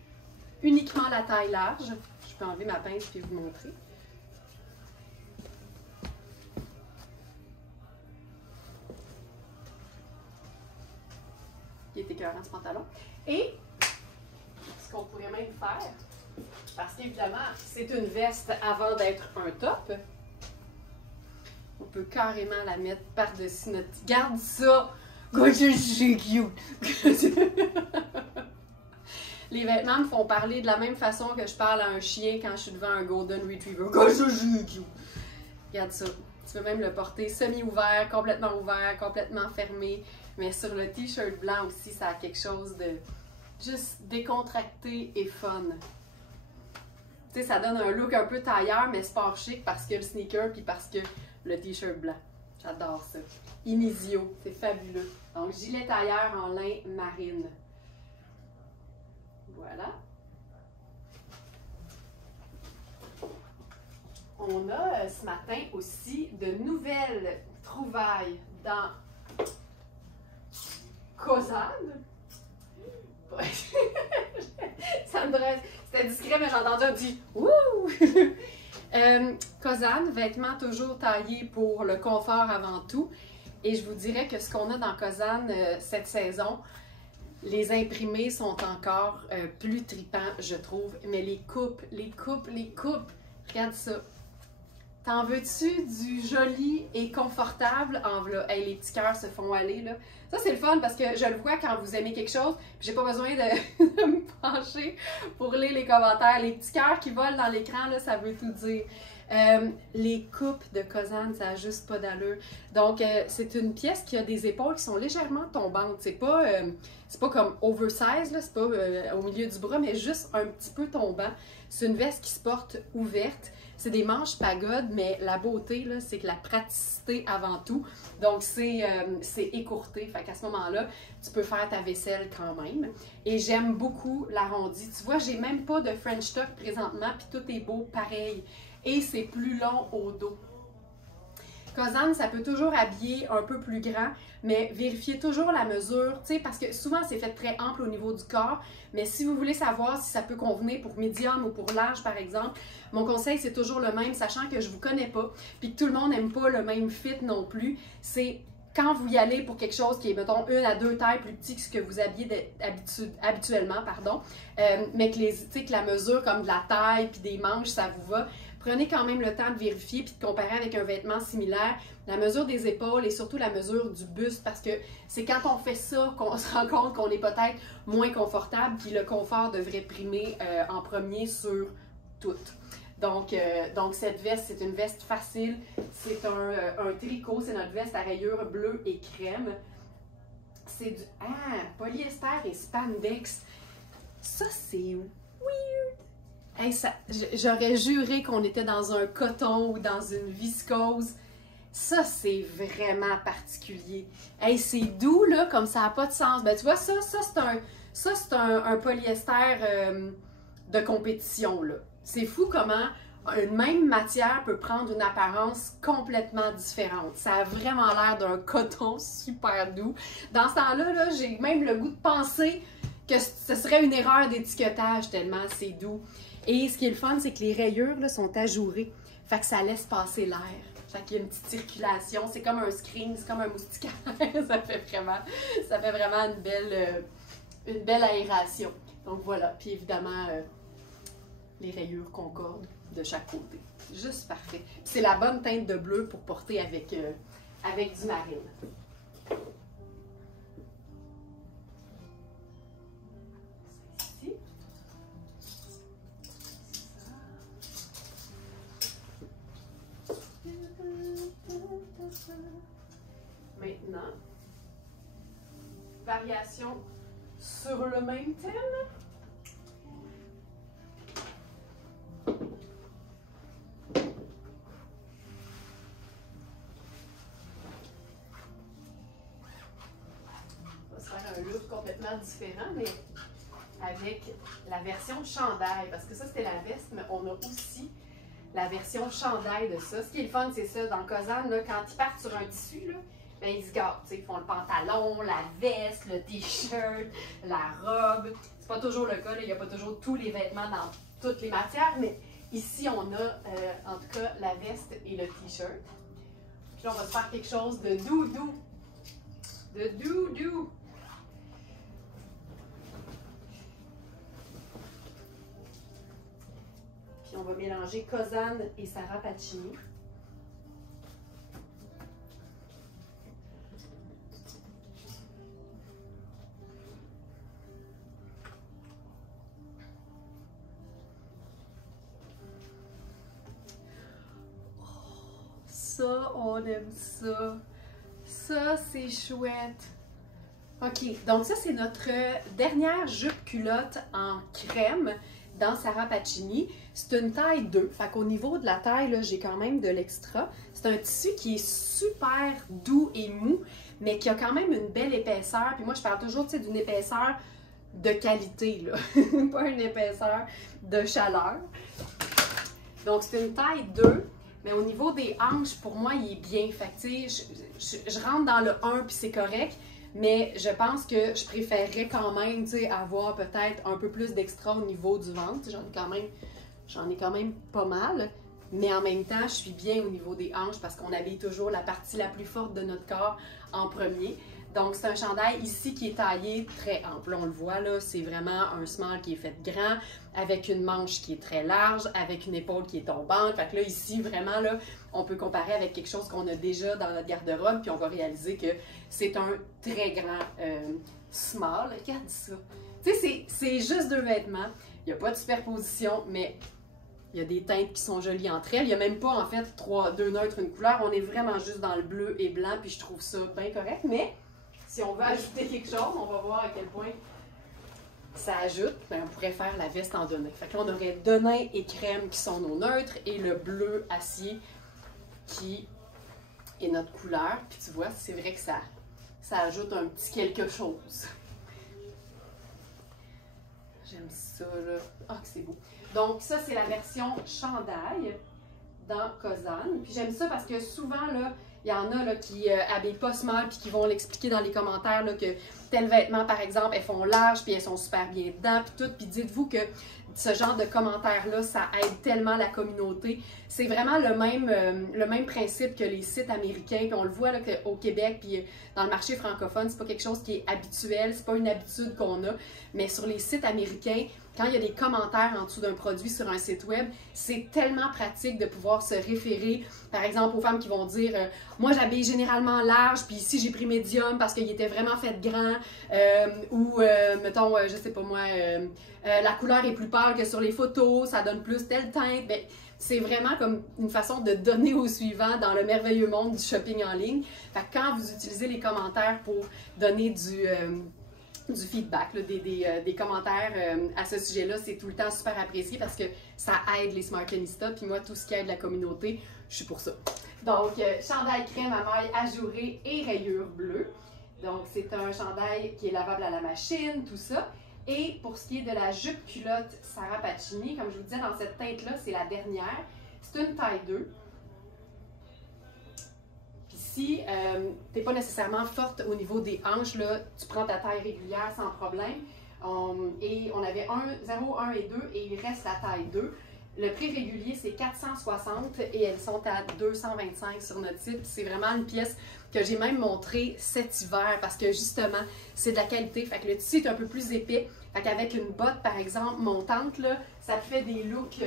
uniquement la taille large. Je peux enlever ma pince et vous montrer. Il est écœurant ce pantalon. Et ce qu'on pourrait même faire, parce qu'évidemment, c'est une veste avant d'être un top, on peut carrément la mettre par-dessus notre... Garde ça! C'est cute! Les vêtements me font parler de la même façon que je parle à un chien quand je suis devant un Golden Retriever. Regarde ça. Tu peux même le porter semi-ouvert, complètement fermé. Mais sur le t-shirt blanc aussi, ça a quelque chose de juste décontracté et fun. Tu sais, ça donne un look un peu tailleur, mais sport chic parce que le sneaker puis parce que le t-shirt blanc. J'adore ça. Inisio, c'est fabuleux. Donc, gilet tailleur en lin marine. Voilà. On a ce matin aussi de nouvelles trouvailles dans Kozan. Ça me dresse. C'était discret, mais j'ai entendu un petit « Wouh! » Kozan, vêtements toujours taillés pour le confort avant tout. Et je vous dirais que ce qu'on a dans Kozan cette saison, les imprimés sont encore plus tripants, je trouve. Mais les coupes, regarde ça. T'en veux-tu du joli et confortable? En voilà, hey, les petits cœurs se font aller, là. Ça, c'est le fun parce que je le vois quand vous aimez quelque chose, puis j'ai pas besoin de me pencher pour lire les commentaires. Les petits cœurs qui volent dans l'écran, là, ça veut tout dire. Les coupes de Kozan, ça n'a juste pas d'allure. Donc, c'est une pièce qui a des épaules qui sont légèrement tombantes. C'est pas comme oversize, là, c'est pas au milieu du bras, mais juste un petit peu tombant. C'est une veste qui se porte ouverte. C'est des manches pagode, mais la beauté, c'est que la praticité avant tout. Donc, c'est écourté. Fait qu'à ce moment-là, tu peux faire ta vaisselle quand même. Et j'aime beaucoup l'arrondi. Tu vois, j'ai même pas de French tuck présentement, puis tout est beau pareil. Et c'est plus long au dos. Kozan, ça peut toujours habiller un peu plus grand, mais vérifiez toujours la mesure, tu sais, parce que souvent c'est fait très ample au niveau du corps, mais si vous voulez savoir si ça peut convenir pour médium ou pour large, par exemple, mon conseil c'est toujours le même, sachant que je vous connais pas, puis que tout le monde n'aime pas le même fit non plus, c'est quand vous y allez pour quelque chose qui est, mettons, 1 à 2 tailles plus petit que ce que vous habillez habituellement, mais que la mesure comme de la taille puis des manches, ça vous va. Prenez quand même le temps de vérifier puis de comparer avec un vêtement similaire, la mesure des épaules et surtout la mesure du buste, parce que c'est quand on fait ça qu'on se rend compte qu'on est peut-être moins confortable, puis le confort devrait primer en premier sur tout. Donc cette veste, c'est une veste facile, c'est un tricot, c'est notre veste à rayures bleues et crème. C'est du polyester et spandex. Ça, c'est weird! Hey, j'aurais juré qu'on était dans un coton ou dans une viscose. Ça, c'est vraiment particulier. Hey, c'est doux, là, comme ça n'a pas de sens. Ben, tu vois, ça c'est un polyester de compétition, là. C'est fou comment une même matière peut prendre une apparence complètement différente. Ça a vraiment l'air d'un coton super doux. Dans ce temps-là, là, j'ai même le goût de penser que ce serait une erreur d'étiquetage tellement c'est doux. Et ce qui est le fun, c'est que les rayures là, sont ajourées. Fait que ça laisse passer l'air. Fait qu'il y a une petite circulation. C'est comme un screen, c'est comme un moustiquaire. ça fait vraiment une belle aération. Donc voilà. Puis évidemment, les rayures concordent de chaque côté. Juste parfait. Puis c'est la bonne teinte de bleu pour porter avec du marine. Maintenant, variation sur le même thème. On va se faire un look complètement différent, mais avec la version chandail, parce que ça c'était la veste, mais on a aussi la version chandail de ça. Ce qui est le fun, c'est ça, dans le Kozan, là, quand ils partent sur un tissu, là, ben, ils se gâtent. Ils font le pantalon, la veste, le t-shirt, la robe. C'est pas toujours le cas, il n'y a pas toujours tous les vêtements dans toutes les matières, mais ici, on a en tout cas la veste et le t-shirt. Puis là, on va se faire quelque chose de doudou. De doudou. Puis on va mélanger Kozan et Sarah Pacini. Ça, on aime ça. Ça, c'est chouette. OK, donc ça, c'est notre dernière jupe culotte en crème dans Sarah Pacini. C'est une taille 2. Fait qu'au niveau de la taille, j'ai quand même de l'extra. C'est un tissu qui est super doux et mou, mais qui a quand même une belle épaisseur. Puis moi, je parle toujours, tu sais, d'une épaisseur de qualité, là. Pas une épaisseur de chaleur. Donc, c'est une taille 2. Mais au niveau des hanches, pour moi, il est bien. Fait que, tu sais, je rentre dans le 1 puis c'est correct. Mais je pense que je préférerais quand même, tu sais, avoir peut-être un peu plus d'extra au niveau du ventre. J'en ai quand même pas mal. Mais en même temps, je suis bien au niveau des hanches parce qu'on habille toujours la partie la plus forte de notre corps en premier. Donc, c'est un chandail ici qui est taillé très ample. On le voit là, c'est vraiment un small qui est fait grand, avec une manche qui est très large, avec une épaule qui est tombante. Fait que là, ici, vraiment, là, on peut comparer avec quelque chose qu'on a déjà dans notre garde-robe, puis on va réaliser que c'est un très grand small. Regarde ça. Tu sais, c'est juste 2 vêtements. Il n'y a pas de superposition, mais il y a des teintes qui sont jolies entre elles. Il n'y a même pas, en fait, 2 neutres, une couleur. On est vraiment juste dans le bleu et blanc, puis je trouve ça bien correct. Mais si on veut ajouter quelque chose, on va voir à quel point ça ajoute. Bien, on pourrait faire la veste en denain. Fait que là, on aurait denain et crème qui sont nos neutres et le bleu acier qui est notre couleur. Puis tu vois, c'est vrai que ça ajoute un petit quelque chose. J'aime ça, là. Ah, que c'est beau. Donc, ça, c'est la version chandail dans Kozan. Puis j'aime ça parce que souvent, là, il y en a là, qui habillent pas small puis qui vont l'expliquer dans les commentaires là, que tel vêtement, par exemple, elles font large puis elles sont super bien dedans puis tout. Puis dites-vous que ce genre de commentaires-là, ça aide tellement la communauté. C'est vraiment le même principe que les sites américains. Puis on le voit là, au Québec puis dans le marché francophone, c'est pas quelque chose qui est habituel, c'est pas une habitude qu'on a. Mais sur les sites américains, quand il y a des commentaires en dessous d'un produit sur un site web, c'est tellement pratique de pouvoir se référer, par exemple, aux femmes qui vont dire moi, j'habille généralement large, puis ici, j'ai pris médium parce qu'il était vraiment fait grand, ou, mettons, je sais pas moi, la couleur est plus pâle que sur les photos, ça donne plus telle teinte. Bien, c'est vraiment comme une façon de donner au suivant dans le merveilleux monde du shopping en ligne. Fait que quand vous utilisez les commentaires pour donner du feedback, là, des commentaires à ce sujet-là, c'est tout le temps super apprécié parce que ça aide les Smartnistas. Puis moi, tout ce qui aide la communauté, je suis pour ça. Donc, chandail crème à mailles ajourée et rayures bleues. Donc, c'est un chandail qui est lavable à la machine, tout ça. Et pour ce qui est de la jupe culotte Sarah Pacini, comme je vous disais, dans cette teinte-là, c'est la dernière. C'est une taille 2. Si tu n'es pas nécessairement forte au niveau des hanches, là, tu prends ta taille régulière sans problème. Et on avait 0, 1 et 2 et il reste la taille 2. Le prix régulier, c'est 460 et elles sont à 225 sur notre site. C'est vraiment une pièce que j'ai même montrée cet hiver parce que justement, c'est de la qualité. Fait que le tissu est un peu plus épais. Fait qu'avec une botte, par exemple, montante, là, ça te fait des looks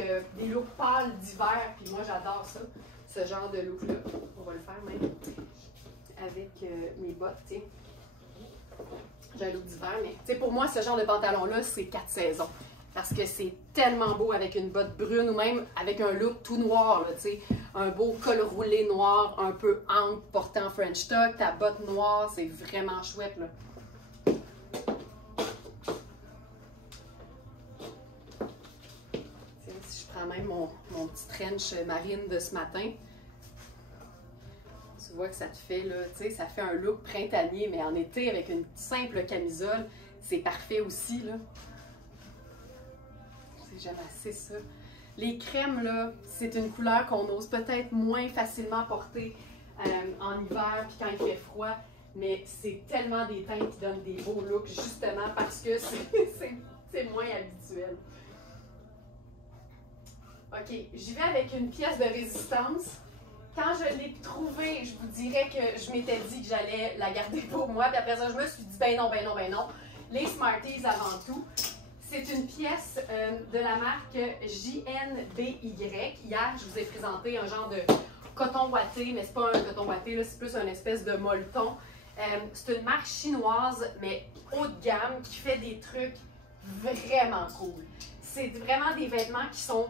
pâles d'hiver. Puis moi, j'adore ça. Ce genre de look-là. On va le faire même avec mes bottes, tu sais. J'ai un look d'hiver, mais tu sais, pour moi, ce genre de pantalon-là, c'est 4 saisons. Parce que c'est tellement beau avec une botte brune ou même avec un look tout noir, tu sais. Un beau col roulé noir, un peu ample, portant French tuck, ta botte noire, c'est vraiment chouette, là. Si je prends même mon petit trench marine de ce matin, tu vois que ça te fait, là, tu sais, ça fait un look printanier, mais en été, avec une simple camisole, c'est parfait aussi, là. J'aime assez ça. Les crèmes, là, c'est une couleur qu'on ose peut-être moins facilement porter en hiver, puis quand il fait froid. Mais c'est tellement des teintes qui donnent des beaux looks, justement parce que c'est moins habituel. OK, j'y vais avec une pièce de résistance. Quand je l'ai trouvée, je vous dirais que je m'étais dit que j'allais la garder pour moi. Puis après ça, je me suis dit, ben non, ben non, ben non. Les Smarties avant tout. C'est une pièce de la marque JNBY. Hier, je vous ai présenté un genre de coton ouaté, mais c'est pas un coton ouaté, c'est plus une espèce de molleton. C'est une marque chinoise, mais haut de gamme, qui fait des trucs vraiment cool. C'est vraiment des vêtements qui ont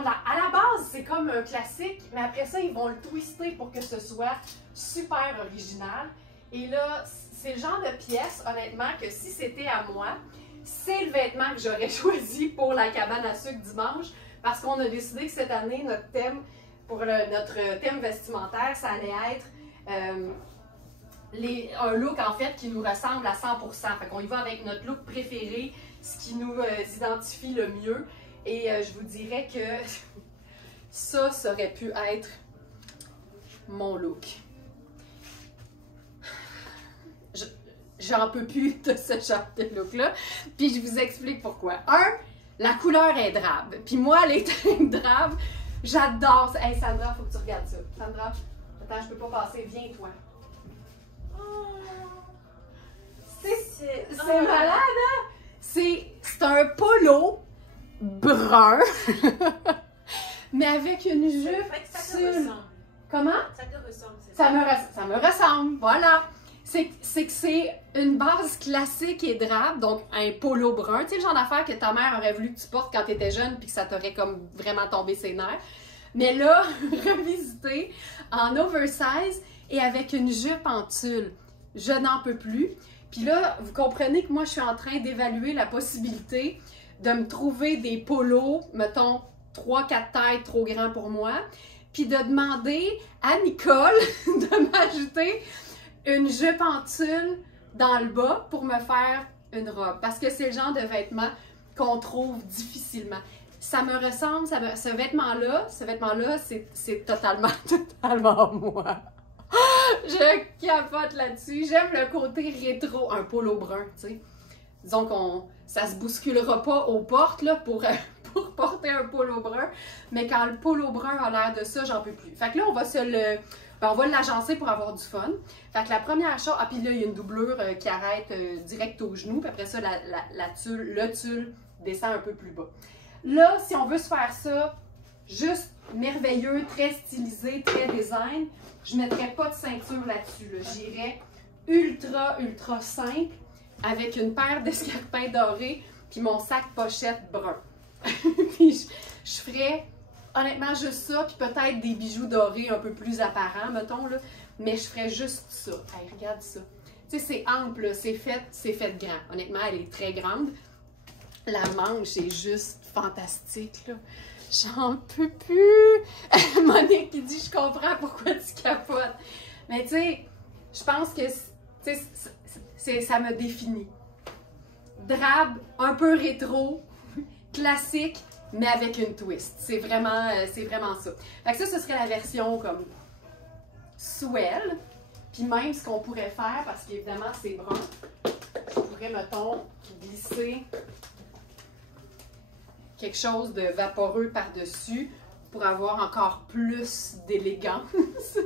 à la base, c'est comme un classique, mais après ça, ils vont le twister pour que ce soit super original. Et là, c'est le genre de pièce, honnêtement, que si c'était à moi, c'est le vêtement que j'aurais choisi pour la cabane à sucre dimanche, parce qu'on a décidé que cette année, notre thème, pour notre thème vestimentaire, ça allait être un look, en fait, qui nous ressemble à 100%. Fait qu'on y va avec notre look préféré, ce qui nous identifie le mieux. Et je vous dirais que ça aurait pu être mon look. J'en peux plus de ce genre de look-là. Puis je vous explique pourquoi. La couleur est drabe. Puis moi, les teintes drabes, j'adore ça. Hey Sandra, faut que tu regardes ça. Sandra, attends, je peux pas passer. Viens, toi. C'est malade, hein? C'est un polo brun, mais avec une jupe tulle. Comment? Ça te ressemble, c'est ça? Ça me ressemble, voilà. C'est que c'est une base classique et drabe, donc un polo brun. Tu sais, le genre d'affaire que ta mère aurait voulu que tu portes quand tu étais jeune puis que ça t'aurait comme vraiment tombé ses nerfs. Mais là, revisité en oversize et avec une jupe en tulle. Je n'en peux plus. Puis là, vous comprenez que moi, je suis en train d'évaluer la possibilité de me trouver des polos, mettons, 3-4 tailles trop grands pour moi, puis de demander à Nicole de m'ajouter une jupe en tulle dans le bas pour me faire une robe. Parce que c'est le genre de vêtement qu'on trouve difficilement. Ça me ressemble, ce vêtement-là, c'est totalement moi. Je capote là-dessus. J'aime le côté rétro, un polo brun, tu sais. Disons qu'on ça se bousculera pas aux portes là, pour porter un polo brun, mais quand le polo brun a l'air de ça, j'en peux plus. Fait que là, on va l'agencer pour avoir du fun. Fait que la première chose, puis là, il y a une doublure qui arrête direct au genou, puis après ça, le tulle descend un peu plus bas. Là, si on veut se faire ça, juste merveilleux, très stylisé, très design, je ne mettrais pas de ceinture là-dessus. Là. J'irais ultra simple, avec une paire d'escarpins dorés, puis mon sac pochette brun. Puis je ferais honnêtement juste ça, puis peut-être des bijoux dorés un peu plus apparents, mettons, là, mais je ferais juste ça. Hey, regarde ça. Tu sais, c'est ample, c'est fait grand. Honnêtement, elle est très grande. La manche est juste fantastique, là. J'en peux plus! Monique qui dit, je comprends pourquoi tu capotes. Mais tu sais, je pense que ça me définit. Drabe, un peu rétro, classique, mais avec une twist. C'est vraiment ça. Fait que ça, ce serait la version comme swell. Puis même ce qu'on pourrait faire, parce qu'évidemment c'est brun, je pourrais, mettons, glisser quelque chose de vaporeux par-dessus pour avoir encore plus d'élégance.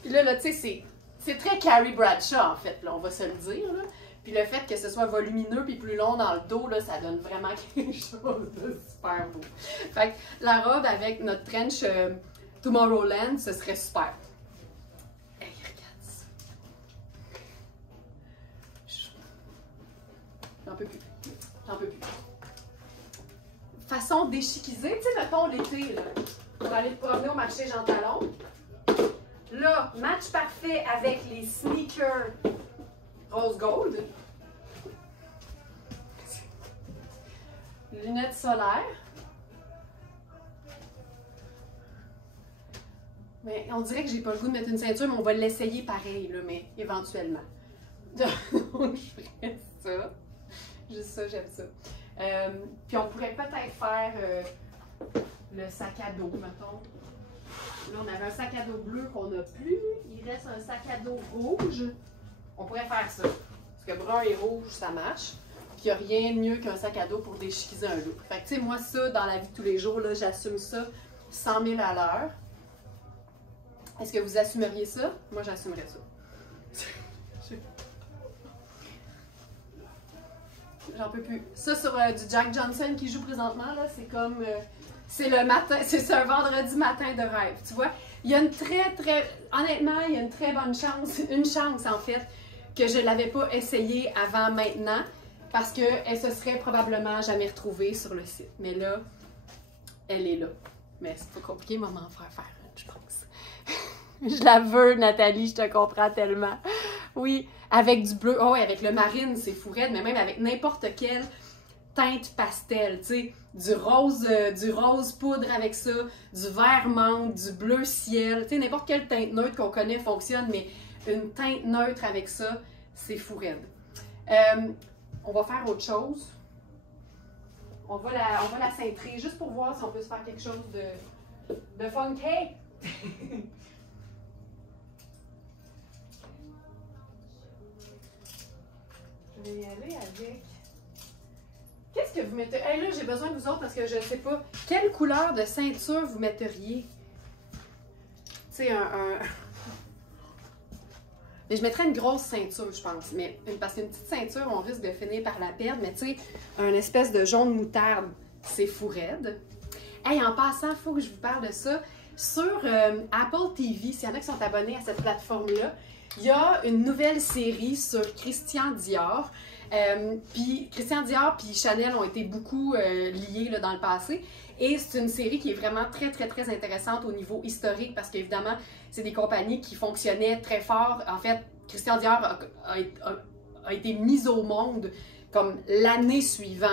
Puis là, tu sais, c'est très Carrie Bradshaw, en fait, là, on va se le dire, là. Puis le fait que ce soit volumineux puis plus long dans le dos, là, ça donne vraiment quelque chose de super beau. Fait que la robe avec notre trench Tomorrowland, ce serait super. Hey, regarde ça. J'en peux plus. J'en peux plus. Façon déchiquisée, tu sais, mettons l'été, là, pour aller te promener au marché Jean Talon. Là, match parfait avec les sneakers rose gold. Lunettes solaires. Mais on dirait que j'ai pas le goût de mettre une ceinture, mais on va l'essayer pareil, là, mais éventuellement. Donc, je ferais ça. Juste ça, j'aime ça. Puis on pourrait peut-être faire le sac à dos, mettons. Là, on avait un sac à dos bleu qu'on n'a plus. Il reste un sac à dos rouge. On pourrait faire ça. Parce que brun et rouge, ça marche. Puis il n'y a rien de mieux qu'un sac à dos pour déchiquiser un look. Fait que, tu sais, moi, ça, dans la vie de tous les jours, là, j'assume ça 100 000 à l'heure. Est-ce que vous assumeriez ça? Moi, j'assumerais ça. J'en peux plus. Ça, sur du Jack Johnson qui joue présentement, là, c'est comme... c'est le matin, c'est un vendredi matin de rêve, tu vois. Il y a une honnêtement, il y a une très bonne chance, une chance en fait, que je ne l'avais pas essayé avant maintenant, parce qu'elle se serait probablement jamais retrouvée sur le site. Mais là, elle est là. Mais c'est pas compliqué, maman, faire une, je pense. Je la veux, Nathalie, je te comprends tellement. Oui, avec du bleu, oh, avec le marine, c'est fou raide, mais même avec n'importe quelle teinte pastel, tu sais, du rose poudre avec ça, du vert menthe, du bleu ciel, tu sais, n'importe quelle teinte neutre qu'on connaît fonctionne, mais une teinte neutre avec ça, c'est fou raide. On va faire autre chose. On va la cintrer juste pour voir si on peut se faire quelque chose de funky. Je vais y aller avec... Qu'est-ce que vous mettez? Hey, là, j'ai besoin de vous autres parce que je ne sais pas. Quelle couleur de ceinture vous metteriez? Tu sais, Mais je mettrais une grosse ceinture, je pense. Mais parce qu'une petite ceinture, on risque de finir par la perdre. Mais tu sais, un espèce de jaune moutarde, c'est fou raide. Hey, en passant, il faut que je vous parle de ça. Sur Apple TV, s'il y en a qui sont abonnés à cette plateforme-là, il y a une nouvelle série sur Christian Dior. Puis Christian Dior puis Chanel ont été beaucoup liés là, dans le passé. Et c'est une série qui est vraiment très, très, très intéressante au niveau historique parce qu'évidemment, c'est des compagnies qui fonctionnaient très fort. En fait, Christian Dior a été mise au monde comme l'année suivant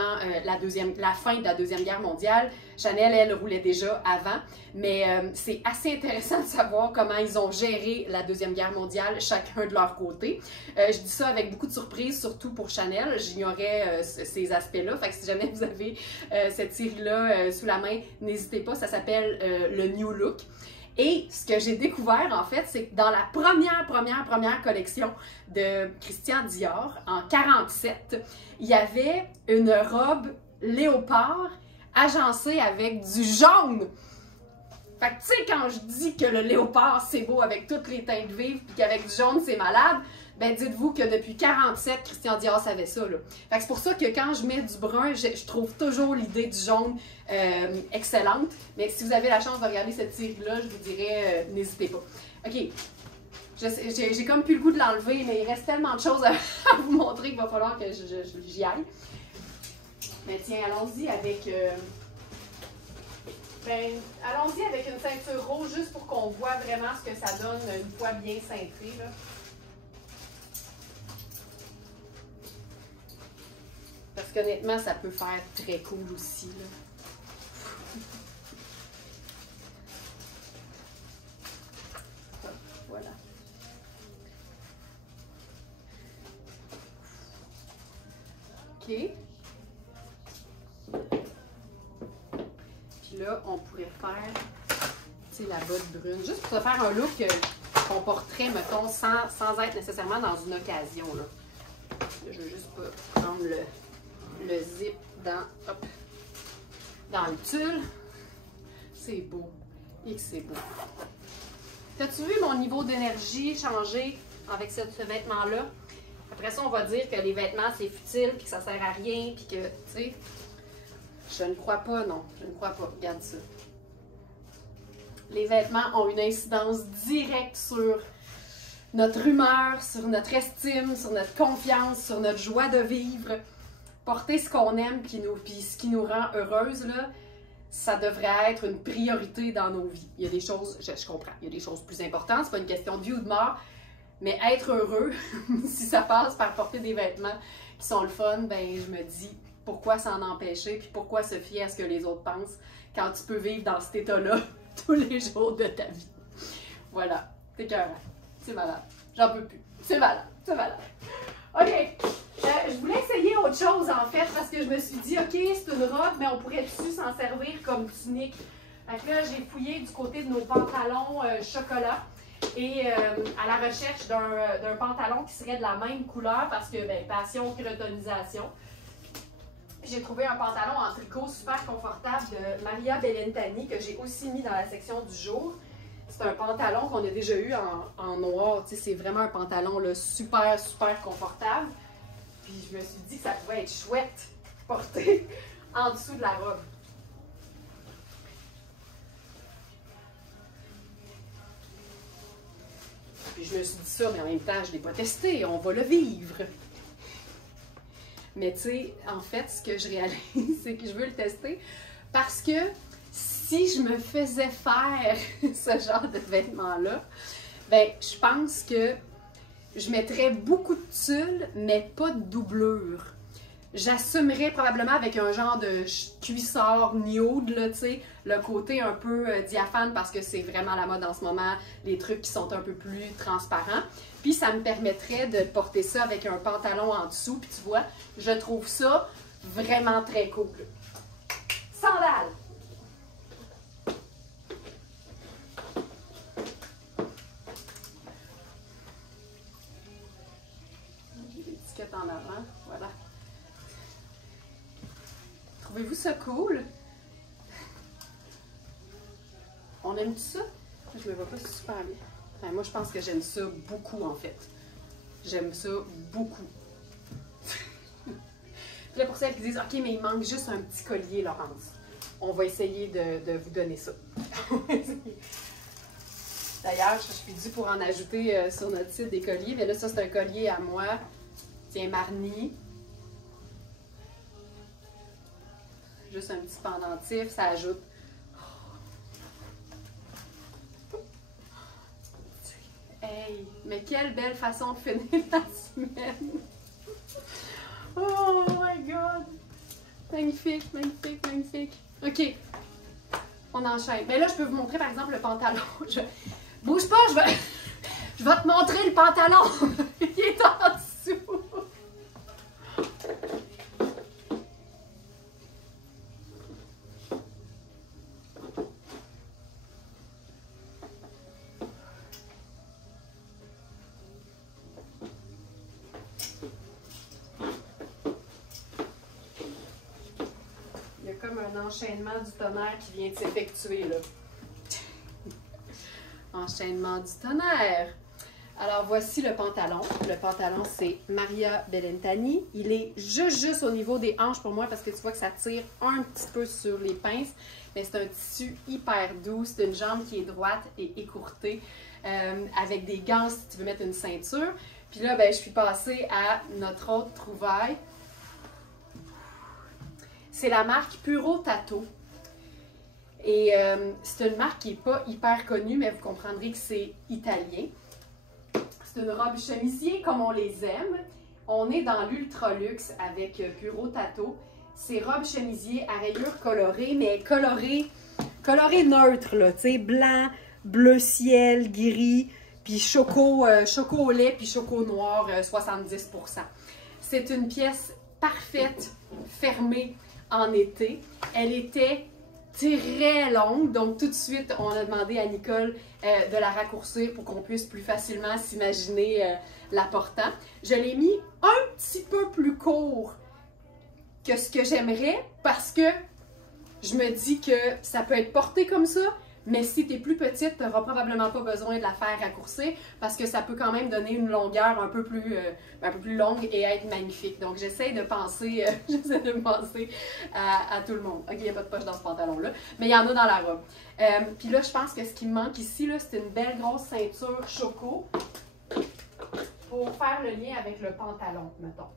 la fin de la Deuxième Guerre mondiale. Chanel, elle, roulait déjà avant, mais c'est assez intéressant de savoir comment ils ont géré la Deuxième Guerre mondiale, chacun de leur côté. Je dis ça avec beaucoup de surprise, surtout pour Chanel. J'ignorais ces aspects-là, fait que si jamais vous avez cette série-là sous la main, n'hésitez pas, ça s'appelle le New Look. Et ce que j'ai découvert, en fait, c'est que dans la première collection de Christian Dior, en 1947, il y avait une robe léopard agencée avec du jaune. Fait que, tu sais, quand je dis que le léopard, c'est beau avec toutes les teintes vives, puis qu'avec du jaune, c'est malade, ben dites-vous que depuis 1947, Christian Dior savait ça, là. Fait que c'est pour ça que quand je mets du brun, je trouve toujours l'idée du jaune excellente. Mais si vous avez la chance de regarder cette série-là, je vous dirais, n'hésitez pas. OK. J'ai comme plus le goût de l'enlever, mais il reste tellement de choses à vous montrer qu'il va falloir que j'y aille. Mais tiens, allons-y avec... allons-y avec une ceinture rouge, juste pour qu'on voit vraiment ce que ça donne une fois bien cintré, là. Parce qu'honnêtement, ça peut faire très cool aussi, là. Voilà. OK. Puis là, on pourrait faire, tu sais, la botte brune. Juste pour faire un look qu'on porterait, mettons, sans être nécessairement dans une occasion, là. Là, je veux juste pas prendre le zip dans le tulle. C'est beau. Et que c'est beau. T'as-tu vu mon niveau d'énergie changer avec ce vêtement-là? Après ça, on va dire que les vêtements, c'est futile, puis que ça sert à rien, puis que, tu sais, je ne crois pas, non. Je ne crois pas. Regarde ça. Les vêtements ont une incidence directe sur notre humeur, sur notre estime, sur notre confiance, sur notre joie de vivre. Porter ce qu'on aime, puis ce qui nous rend heureuse, là, ça devrait être une priorité dans nos vies. Il y a des choses, je comprends, il y a des choses plus importantes, c'est pas une question de vie ou de mort, mais être heureux, si ça passe par porter des vêtements qui sont le fun, ben je me dis, pourquoi s'en empêcher, puis pourquoi se fier à ce que les autres pensent quand tu peux vivre dans cet état-là tous les jours de ta vie. Voilà, c'est écœurant, c'est malade, j'en peux plus, c'est malade, c'est malade. OK, je voulais essayer autre chose en fait, parce que je me suis dit, OK, c'est une robe, mais on pourrait-tu s'en servir comme tunique? Fait que là, j'ai fouillé du côté de nos pantalons chocolat et à la recherche d'un pantalon qui serait de la même couleur parce que, ben, passion, crotonisation. Puis j'ai trouvé un pantalon en tricot super confortable de Maria Bellentani que j'ai aussi mis dans la section du jour. C'est un pantalon qu'on a déjà eu en noir. Tu sais, c'est vraiment un pantalon là, super, super confortable. Puis je me suis dit que ça pouvait être chouette porté en dessous de la robe. Puis je me suis dit ça, mais en même temps, je ne l'ai pas testé. On va le vivre. Mais tu sais, en fait, ce que je réalise, c'est que je veux le tester parce que si je me faisais faire ce genre de vêtements-là, ben je pense que je mettrais beaucoup de tulle, mais pas de doublure. J'assumerais probablement avec un genre de cuissard nude, là, tu sais, le côté un peu diaphane parce que c'est vraiment la mode en ce moment, les trucs qui sont un peu plus transparents. Puis ça me permettrait de porter ça avec un pantalon en dessous. Puis tu vois, je trouve ça vraiment très cool. Sandales! Des étiquettes en avant, voilà. Trouvez-vous ça cool? On aime ça? Je me vois pas super bien. Enfin, moi, je pense que j'aime ça beaucoup, en fait. J'aime ça beaucoup. Puis là, pour celles qui disent, OK, mais il manque juste un petit collier, Laurence. On va essayer de vous donner ça. D'ailleurs, je suis due pour en ajouter sur notre site des colliers. Mais là, ça, c'est un collier à moi. Tiens, Marni. Juste un petit pendentif, ça ajoute. Hey, mais quelle belle façon de finir la semaine! Oh my god! Magnifique, magnifique, magnifique. OK, on enchaîne. Mais là, je peux vous montrer par exemple le pantalon. Bouge pas, je vais te montrer le pantalon. Il est en dessous. Comme un enchaînement du tonnerre qui vient de s'effectuer, là. Enchaînement du tonnerre. Alors, voici le pantalon. Le pantalon, c'est Maria Bellentani. Il est juste au niveau des hanches pour moi parce que tu vois que ça tire un petit peu sur les pinces. Mais c'est un tissu hyper doux. C'est une jambe qui est droite et écourtée avec des gants si tu veux mettre une ceinture. Puis là, ben, je suis passée à notre autre trouvaille. C'est la marque Puro Tato. Et c'est une marque qui n'est pas hyper connue, mais vous comprendrez que c'est italien. C'est une robe chemisier comme on les aime. On est dans l'ultra luxe avec Puro Tato. C'est robe chemisier à rayures colorées, mais colorée neutre, là, tu sais, blanc, bleu ciel, gris, puis choco au lait, puis choco noir, 70%. C'est une pièce parfaite, fermée, en été. Elle était très longue, donc tout de suite, on a demandé à Nicole de la raccourcir pour qu'on puisse plus facilement s'imaginer la portant. Je l'ai mis un petit peu plus court que ce que j'aimerais parce que je me dis que ça peut être porté comme ça, mais si tu es plus petite, tu n'auras probablement pas besoin de la faire raccourcir parce que ça peut quand même donner une longueur un peu plus longue et être magnifique. Donc, j'essaie de penser, à tout le monde. OK, il n'y a pas de poche dans ce pantalon-là, mais il y en a dans la robe. Puis là, je pense que ce qui me manque ici, c'est une belle grosse ceinture choco pour faire le lien avec le pantalon, mettons.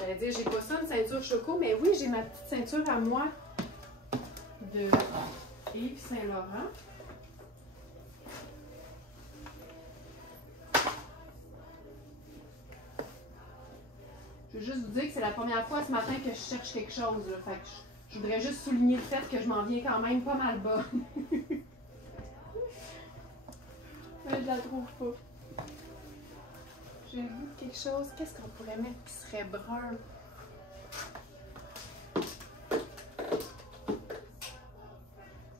J'allais dire, j'ai pas ça, une ceinture choco, mais oui, j'ai ma petite ceinture à moi de Yves Saint-Laurent. Je veux juste vous dire que c'est la première fois ce matin que je cherche quelque chose. Là. Fait que je voudrais juste souligner le fait que je m'en viens quand même pas mal bas. Mais je la trouve pas. J'ai le goût de quelque chose. Qu'est-ce qu'on pourrait mettre qui serait brun?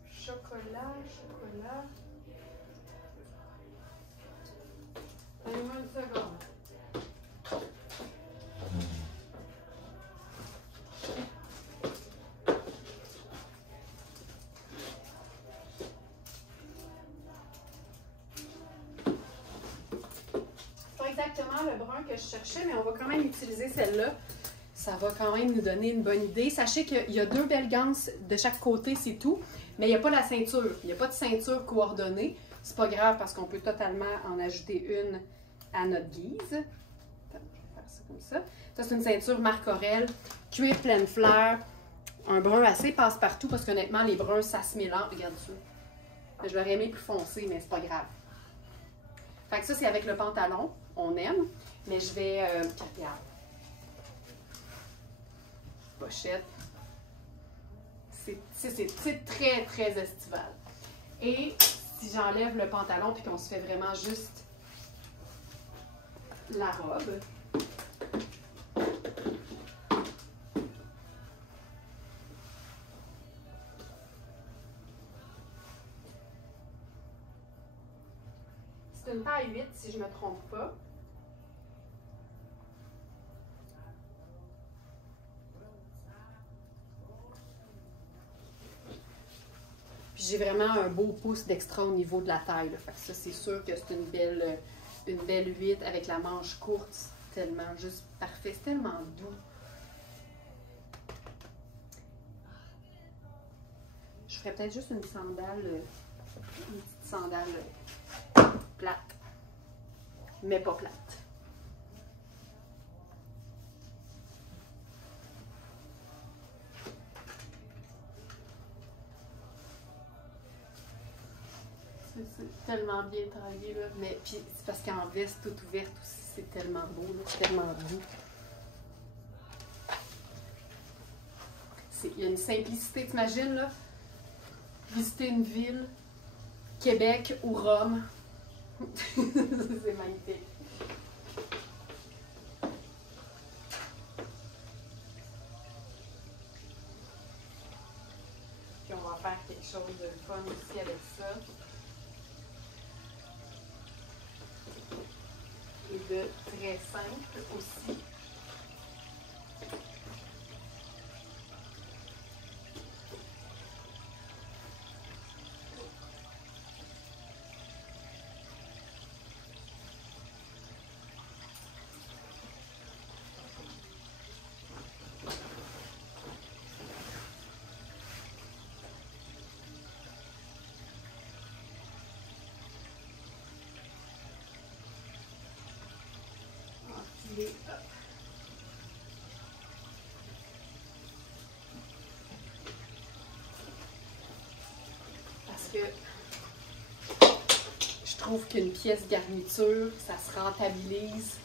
Chocolat, chocolat. Donnez-moi une seconde. Exactement le brun que je cherchais, mais on va quand même utiliser celle-là. Ça va quand même nous donner une bonne idée. Sachez qu'il y a 2 belles ganses de chaque côté, c'est tout. Mais il n'y a pas la ceinture. Il n'y a pas de ceinture coordonnée. C'est pas grave parce qu'on peut totalement en ajouter une à notre guise. Attends, je vais faire ça comme ça. Ça, c'est une ceinture Marc Aurèle, cuir pleine fleur. Un brun assez passe-partout parce qu'honnêtement, les bruns, ça se mélange. Regarde ça. Je l'aurais aimé plus foncé, mais c'est pas grave. Fait que ça, c'est avec le pantalon. On aime. Mais je vais... regarde. Pochette. C'est très, très estival. Et si j'enlève le pantalon puis qu'on se fait vraiment juste la robe. C'est une taille 8 si je ne me trompe pas. Puis j'ai vraiment un beau pouce d'extra au niveau de la taille. Là. Fait que ça, c'est sûr que c'est une belle 8 avec la manche courte. C'est tellement juste parfait. C'est tellement doux. Je ferais peut-être juste une petite sandale plate. Mais pas plate. C'est tellement bien taillé, là. Mais puis c'est parce qu'en veste toute ouverte aussi, c'est tellement beau, c'est tellement doux. Il y a une simplicité, t'imagines, là? Visiter une ville, Québec ou Rome. C'est magnifique. Puis on va faire quelque chose de fun aussi avec ça. Et de très simple aussi. Parce que je trouve qu'une pièce garniture, ça se rentabilise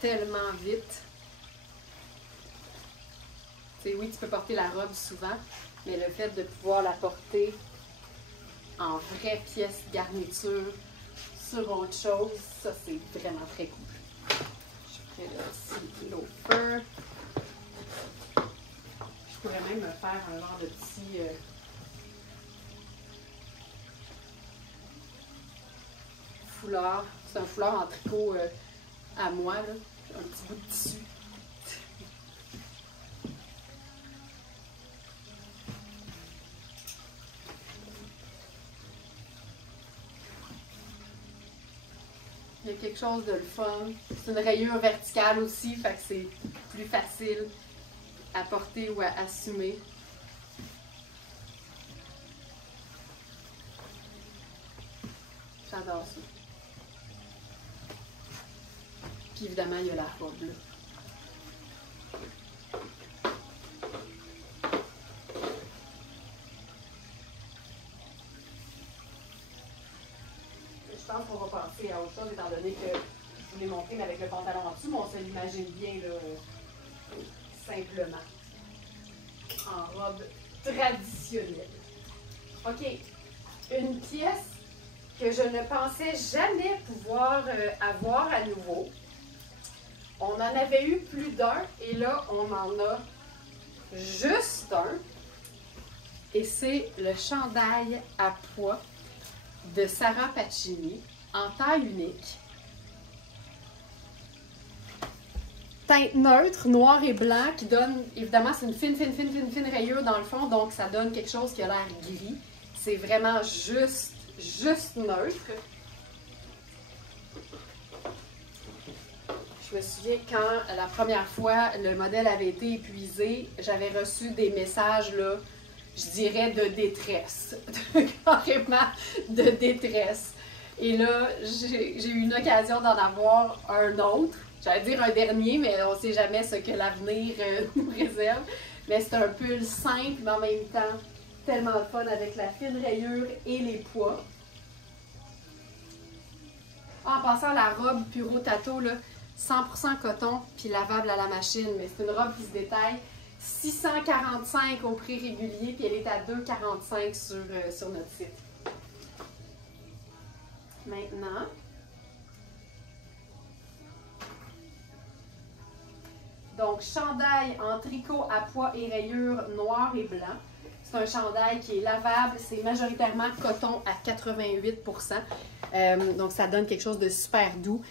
tellement vite. Tu sais, oui, tu peux porter la robe souvent, mais le fait de pouvoir la porter en vraie pièce garniture sur autre chose, ça c'est vraiment très cool. Je ferai là aussi l'over. Je pourrais même me faire un genre de petit foulard. C'est un foulard en tricot à moi, là. Un petit bout de tissu. Il y a quelque chose de le fun. C'est une rayure verticale aussi, fait que c'est plus facile à porter ou à assumer. J'adore ça. Puis évidemment, il y a la robe là. Je pense qu'on va passer à autre chose, étant donné que je vous l'ai montré, mais avec le pantalon en dessous, mais on se l'imagine bien, là, simplement. En robe traditionnelle. OK. Une pièce que je ne pensais jamais pouvoir avoir à nouveau. On en avait eu plus d'un et là, on en a juste un. Et c'est le chandail à pois de Sarah Pacini en taille unique. Teinte neutre, noir et blanc, qui donne, évidemment, c'est une fine rayure dans le fond, donc ça donne quelque chose qui a l'air gris. C'est vraiment juste neutre. Je me souviens quand la première fois le modèle avait été épuisé, j'avais reçu des messages, là, je dirais de détresse, carrément de détresse. Et là, j'ai eu une occasion d'en avoir un autre. J'allais dire un dernier, mais on ne sait jamais ce que l'avenir nous réserve. Mais c'est un pull simple, mais en même temps tellement fun avec la fine rayure et les pois. En passant, la robe Puro Tato, là, 100% coton puis lavable à la machine. Mais c'est une robe qui se détaille 645 au prix régulier, puis elle est à 2,45 sur notre site. Maintenant, donc chandail en tricot à pois et rayures noir et blanc. C'est un chandail qui est lavable, c'est majoritairement coton à 88%. Donc ça donne quelque chose de super doux.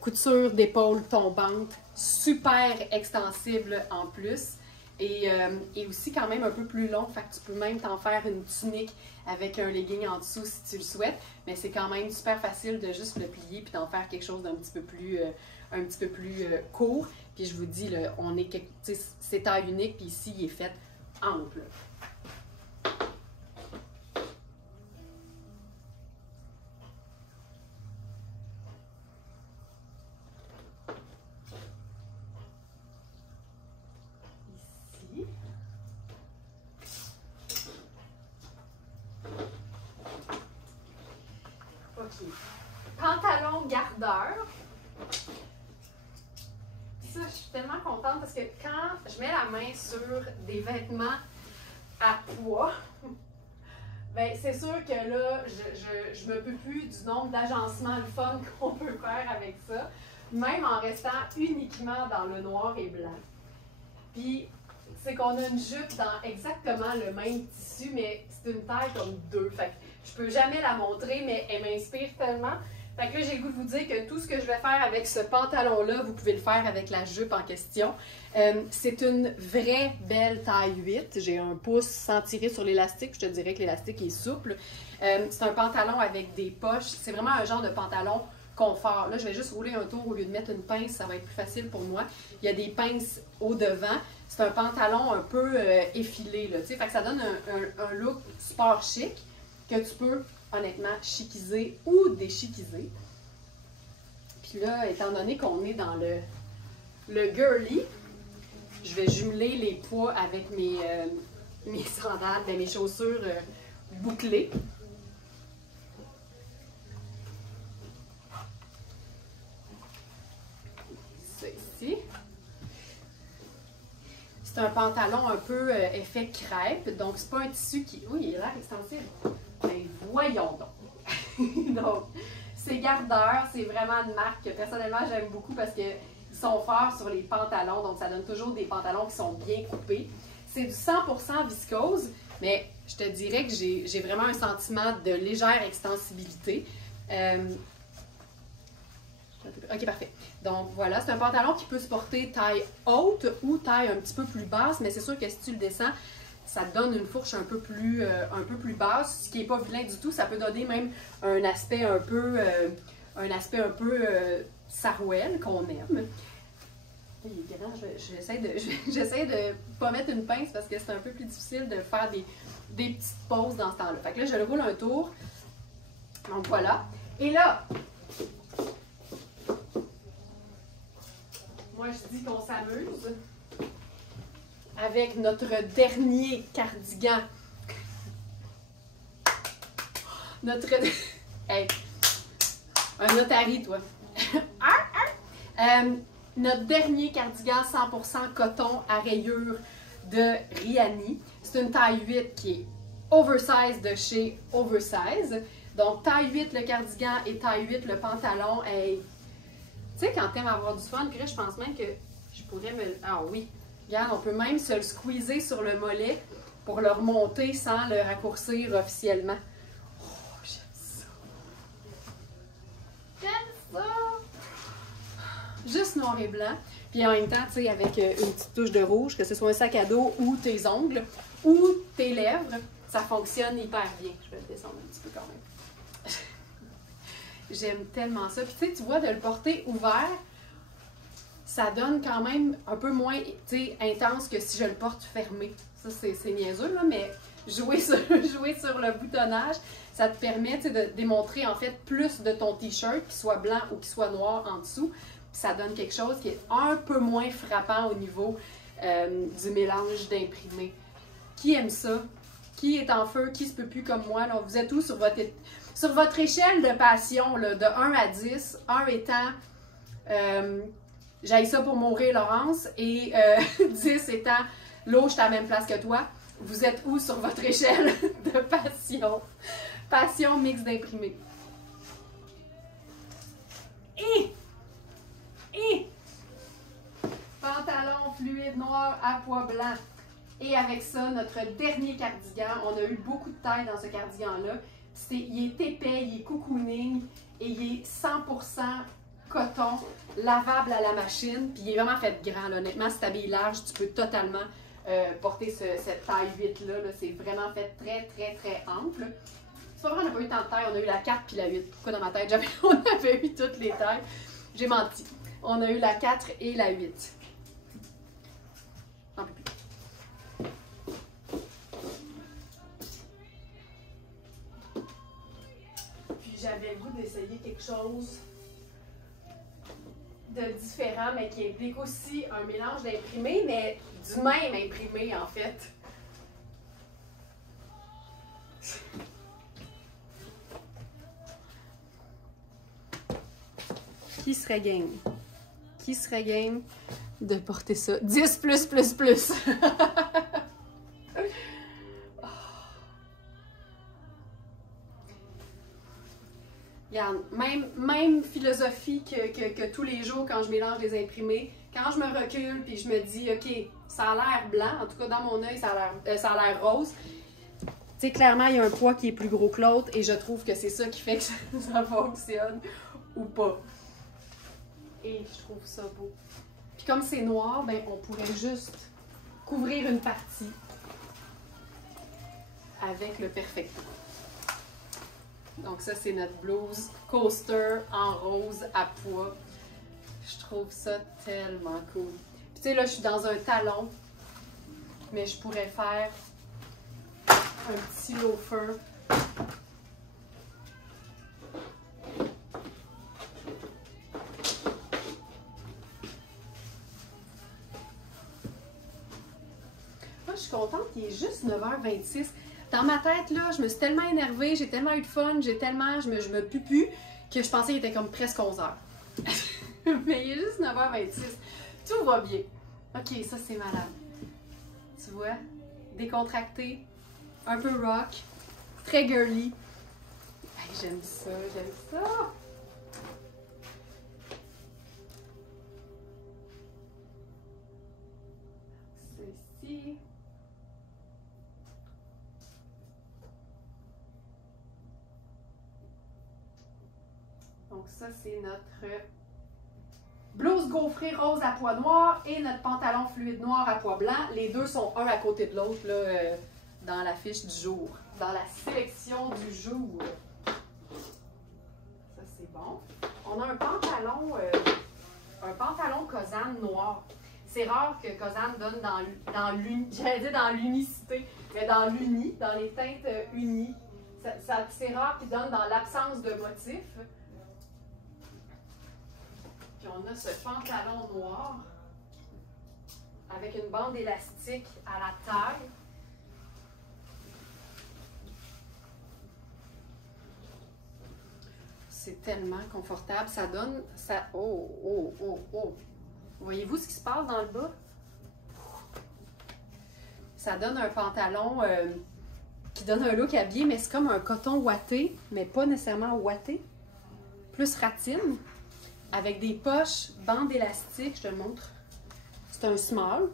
Couture d'épaule tombante, super extensible en plus. Et aussi quand même un peu plus long, fait que tu peux même t'en faire une tunique avec un legging en dessous si tu le souhaites. Mais c'est quand même super facile de juste le plier puis d'en faire quelque chose d'un petit peu plus court. Puis je vous dis, là, c'est taille unique, puis ici il est fait ample. Pantalon gardeur. Ça, je suis tellement contente parce que quand je mets la main sur des vêtements à pois, ben, c'est sûr que là, je me peux plus du nombre d'agencements le fun qu'on peut faire avec ça, même en restant uniquement dans le noir et blanc. Puis, c'est qu'on a une jupe dans exactement le même tissu, mais c'est une taille comme 2. Fait que je peux jamais la montrer, mais elle m'inspire tellement. Fait que là, j'ai le goût de vous dire que tout ce que je vais faire avec ce pantalon-là, vous pouvez le faire avec la jupe en question. C'est une vraie belle taille 8. J'ai un pouce sans tirer sur l'élastique. Je te dirais que l'élastique est souple. C'est un pantalon avec des poches. C'est vraiment un genre de pantalon confort. Là, je vais juste rouler un tour au lieu de mettre une pince. Ça va être plus facile pour moi. Il y a des pinces au devant. C'est un pantalon un peu effilé, là, fait que ça donne un look sport chic que tu peux honnêtement chiquiser ou déchiquiser. Puis là, étant donné qu'on est dans le girly, je vais jumeler les pois avec mes sandales, mes chaussures bouclées. Ça ici. C'est un pantalon un peu effet crêpe, donc c'est pas un tissu qui... Oui, il a l'air extensible. Mais voyons donc! Donc, c'est Gardeur, c'est vraiment une marque que personnellement j'aime beaucoup parce qu'ils sont forts sur les pantalons, donc ça donne toujours des pantalons qui sont bien coupés. C'est du 100% viscose, mais je te dirais que j'ai vraiment un sentiment de légère extensibilité. Ok, parfait. Donc voilà, c'est un pantalon qui peut se porter taille haute ou taille un petit peu plus basse, mais c'est sûr que si tu le descends, ça te donne une fourche un peu plus basse, ce qui n'est pas vilain du tout. Ça peut donner même un aspect un peu sarouel qu'on aime. Il est grand, j'essaie de pas mettre une pince parce que c'est un peu plus difficile de faire des petites pauses dans ce temps-là. Fait que là, je le roule un tour. Donc voilà. Et là, moi je dis qu'on s'amuse avec notre dernier cardigan. Hey, un notari, toi. Notre dernier cardigan 100% coton à rayures de Riani. C'est une taille 8 qui est oversize de chez Oversize. Donc, taille 8 le cardigan et taille 8 le pantalon. Hey. Tu sais, quand t'aimes avoir du fun, puis là, je pense même que je pourrais me... Ah oui! Regarde, on peut même se le squeezer sur le mollet pour le remonter sans le raccourcir officiellement. Oh, j'aime ça! J'aime ça! Juste noir et blanc. Puis en même temps, tu sais, avec une petite touche de rouge, que ce soit un sac à dos ou tes ongles ou tes lèvres, ça fonctionne hyper bien. Je vais le descendre un petit peu quand même. J'aime tellement ça. Puis tu sais, tu vois, de le porter ouvert, ça donne quand même un peu moins, tu sais, intense que si je le porte fermé. Ça, c'est niaiseux, là, mais jouer sur le boutonnage, ça te permet, tu sais, de démontrer en fait plus de ton t-shirt, qu'il soit blanc ou qu'il soit noir en dessous. Puis ça donne quelque chose qui est un peu moins frappant au niveau du mélange d'imprimés. Qui aime ça? Qui est en feu? Qui se peut plus comme moi? Là? Vous êtes où sur votre échelle de passion, là, de 1 à 10, 1 étant j'aille ça pour mourir, Laurence, et 10 étant l'eau, je suis à la même place que toi. Vous êtes où sur votre échelle de passion? Passion mix d'imprimés. Et pantalon fluide noir à pois blanc. Et avec ça, notre dernier cardigan. On a eu beaucoup de taille dans ce cardigan-là. Il est épais, il est cocooning et il est 100% coton, lavable à la machine. Puis il est vraiment fait grand. Là. Honnêtement, si tu habilles large, tu peux totalement porter cette taille 8-là. -là, c'est vraiment fait très, très, très ample. C'est pas vrai, on n'a pas eu tant de taille. On a eu la 4 puis la 8. Pourquoi dans ma tête, on avait eu toutes les tailles? J'ai menti. On a eu la 4 et la 8. Un peu plus. Puis j'avais le goût d'essayer quelque chose de différent, mais qui implique aussi un mélange d'imprimés, mais du même imprimé en fait. Qui serait game? Qui serait game de porter ça? 10 plus. Regarde, même philosophie que tous les jours quand je mélange les imprimés. Quand je me recule puis je me dis, OK, ça a l'air blanc, en tout cas dans mon œil, ça a l'air rose. Tu sais, clairement, il y a un poids qui est plus gros que l'autre et je trouve que c'est ça qui fait que ça fonctionne ou pas. Et je trouve ça beau. Puis comme c'est noir, ben, on pourrait juste couvrir une partie avec le Perfecto. Donc ça, c'est notre blouse coaster en rose à pois. Je trouve ça tellement cool. Puis tu sais, là, je suis dans un talon, mais je pourrais faire un petit loafer. Moi, je suis contente, il est juste 9h26. Dans ma tête, là, je me suis tellement énervée, j'ai tellement eu de fun, je me pupue que je pensais qu'il était comme presque 11h. Mais il est juste 9h26. Tout va bien. Ok, ça c'est malade. Tu vois? Décontracté, un peu rock, très girly. Hey, j'aime ça, j'aime ça! Ceci. Donc ça, c'est notre blouse gaufrée rose à pois noir et notre pantalon fluide noir à pois blanc. Les deux sont un à côté de l'autre là, dans la fiche du jour, dans la sélection du jour. Ça, c'est bon. On a un pantalon Cosane noir. C'est rare que Cosane donne dans l'unicité, mais dans l'uni, dans les teintes unies. C'est rare qu'ils donnent dans l'absence de motifs. Puis on a ce pantalon noir avec une bande élastique à la taille. C'est tellement confortable. Ça donne... Ça, oh. Voyez-vous ce qui se passe dans le bas? Ça donne un pantalon qui donne un look habillé, mais c'est comme un coton ouaté, mais pas nécessairement ouaté. Plus ratine, avec des poches, bandes élastiques, je te le montre. C'est un small.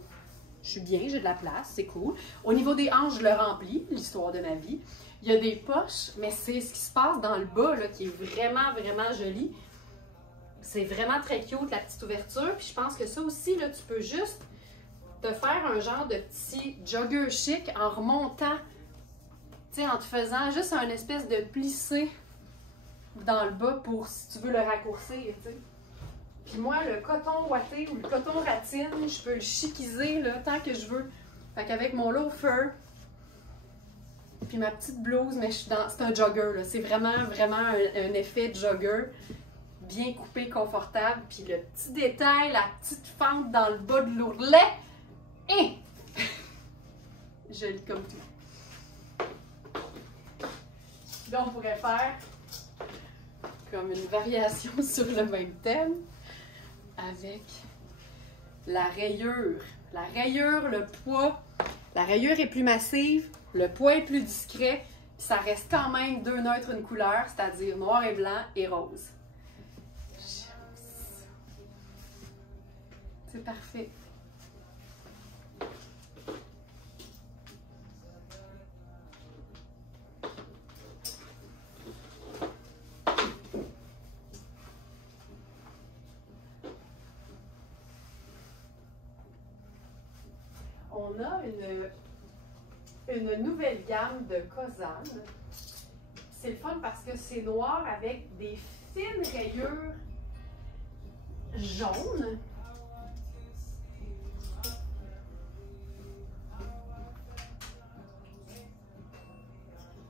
Je suis bien, j'ai de la place, c'est cool. Au niveau des hanches, je le remplis, l'histoire de ma vie. Il y a des poches, mais c'est ce qui se passe dans le bas là, qui est vraiment, vraiment joli. C'est vraiment très cute, la petite ouverture. Puis je pense que ça aussi, là, tu peux juste te faire un genre de petit jogger chic en remontant, tu sais, en te faisant juste un espèce de plissé dans le bas pour si tu veux le raccourcir, tu sais. Puis moi, le coton ouaté ou le coton ratine, je peux le chiquiser là, tant que je veux. Fait qu'avec mon loafer, puis ma petite blouse, mais c'est un jogger, là. C'est vraiment, vraiment un effet jogger. Bien coupé, confortable. Puis le petit détail, la petite fente dans le bas de l'ourlet. Et joli comme tout. Là, on pourrait faire comme une variation sur le même thème avec la rayure. La rayure, le poids. La rayure est plus massive, le poids est plus discret, puis ça reste quand même deux neutres, une couleur, c'est-à-dire noir et blanc et rose. C'est parfait. On a une nouvelle gamme de Kozan. C'est le fun parce que c'est noir avec des fines rayures jaunes.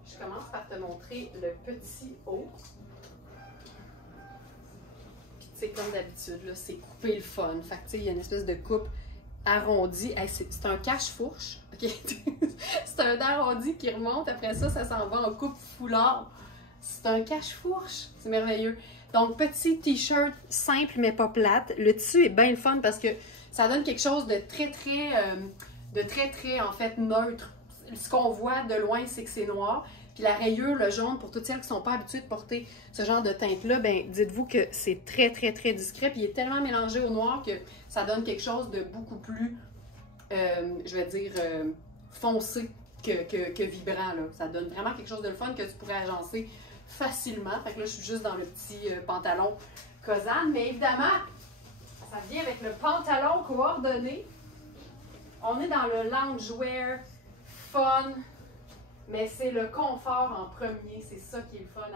Je commence par te montrer le petit haut. Puis tu sais, comme d'habitude, c'est coupé le fun. Fait que tu sais, il y a une espèce de coupe arrondi. Hey, c'est un cache-fourche. Okay? C'est un arrondi qui remonte. Après ça, ça s'en va en coupe foulard. C'est un cache-fourche. C'est merveilleux. Donc, petit t-shirt simple mais pas plate. Le tissu est bien le fun parce que ça donne quelque chose de très, en fait, neutre. Ce qu'on voit de loin, c'est que c'est noir. Puis la rayure, le jaune, pour toutes celles qui ne sont pas habituées de porter ce genre de teinte-là, ben dites-vous que c'est très discret. Puis il est tellement mélangé au noir que ça donne quelque chose de beaucoup plus, je vais dire, foncé que vibrant. Là. Ça donne vraiment quelque chose de le fun que tu pourrais agencer facilement. Fait que là, je suis juste dans le petit pantalon Kozan. Mais évidemment, ça vient avec le pantalon coordonné. On est dans le loungewear fun. Mais c'est le confort en premier, c'est ça qui est le fun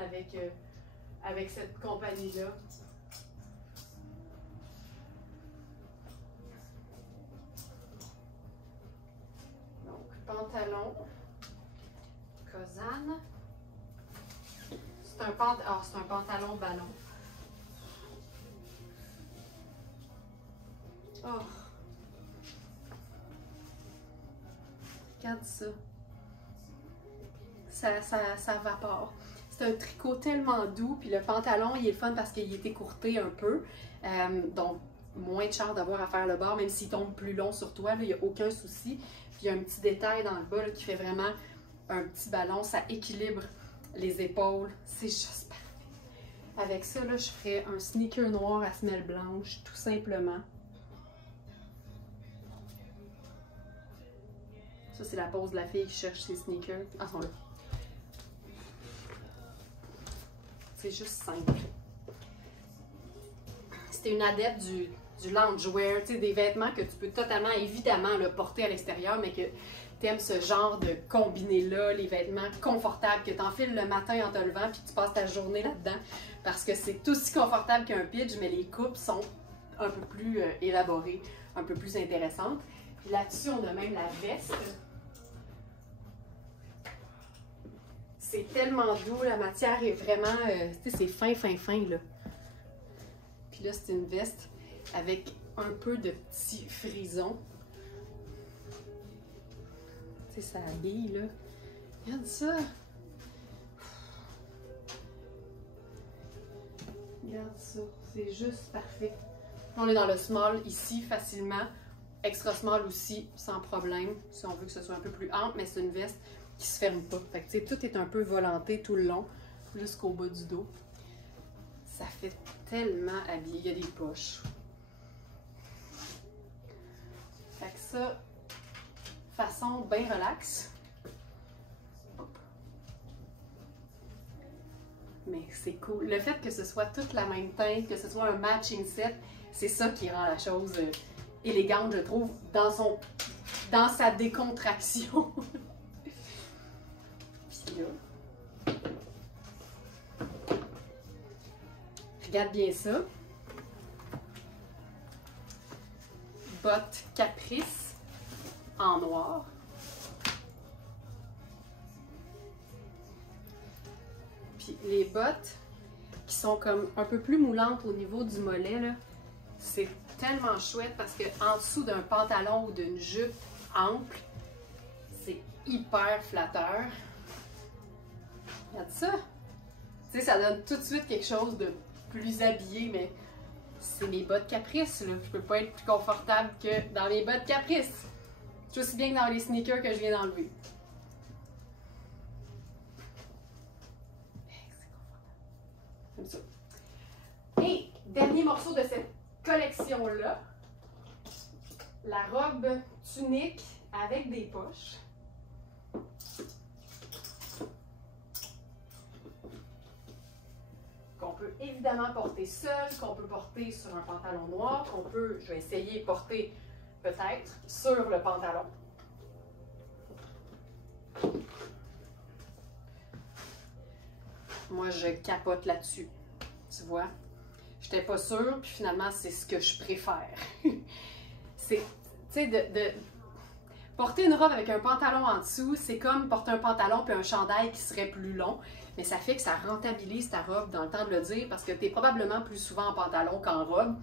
avec cette compagnie-là. Donc, pantalon, Kozan. C'est un pantalon ballon. Oh! Regarde ça. Ça vapore. C'est un tricot tellement doux, puis le pantalon, il est fun parce qu'il est écourté un peu. Donc, moins de charge d'avoir à faire le bord, même s'il tombe plus long sur toi, il n'y a aucun souci. Puis, il y a un petit détail dans le bas là, qui fait vraiment un petit ballon. Ça équilibre les épaules. C'est juste parfait. Avec ça, là, je ferais un sneaker noir à semelle blanche, tout simplement. Ça, c'est la pose de la fille qui cherche ses sneakers. Ah, sont là. C'est juste simple. Si t'es une adepte du loungewear, tu sais, des vêtements que tu peux totalement, évidemment, le porter à l'extérieur, mais que tu aimes ce genre de combiné-là, les vêtements confortables que tu enfiles le matin en te levant puis tu passes ta journée là-dedans, parce que c'est aussi confortable qu'un pitch, mais les coupes sont un peu plus élaborées, un peu plus intéressantes. Puis là-dessus, on a même la veste. C'est tellement doux, la matière est vraiment, tu sais, c'est fin, là. Puis là, c'est une veste avec un peu de petits frisons. Tu sais, ça habille, là. Regarde ça! Regarde ça, c'est juste parfait. On est dans le small ici, facilement. Extra small aussi, sans problème, si on veut que ce soit un peu plus ample, mais c'est une veste qui se ferme pas. Fait que, tu sais, tout est un peu volanté tout le long, jusqu'au bas du dos. Ça fait tellement habillé. Il y a des poches. Fait que ça, façon bien relax. Mais c'est cool. Le fait que ce soit toute la même teinte, que ce soit un matching set, c'est ça qui rend la chose élégante, je trouve, dans sa décontraction. Puis là, regarde bien ça. Bottes Caprice en noir. Puis les bottes qui sont comme un peu plus moulantes au niveau du mollet, là, c'est tellement chouette parce que en dessous d'un pantalon ou d'une jupe ample, c'est hyper flatteur. Regarde ça! Tu sais, ça donne tout de suite quelque chose de plus habillé, mais c'est mes bottes Caprice, là. Je peux pas être plus confortable que dans mes bottes Caprice. C'est aussi bien que dans les sneakers que je viens d'enlever. Comme ça. Et dernier morceau de cette collection-là, la robe tunique avec des poches. Qu'on peut évidemment porter seul, qu'on peut porter sur un pantalon noir, qu'on peut, je vais essayer de porter peut-être sur le pantalon. Moi, je capote là-dessus, tu vois. J'étais pas sûre, puis finalement, c'est ce que je préfère. C'est, tu sais, de porter une robe avec un pantalon en dessous, c'est comme porter un pantalon puis un chandail qui serait plus long, mais ça fait que ça rentabilise ta robe dans le temps de le dire, parce que tu es probablement plus souvent en pantalon qu'en robe.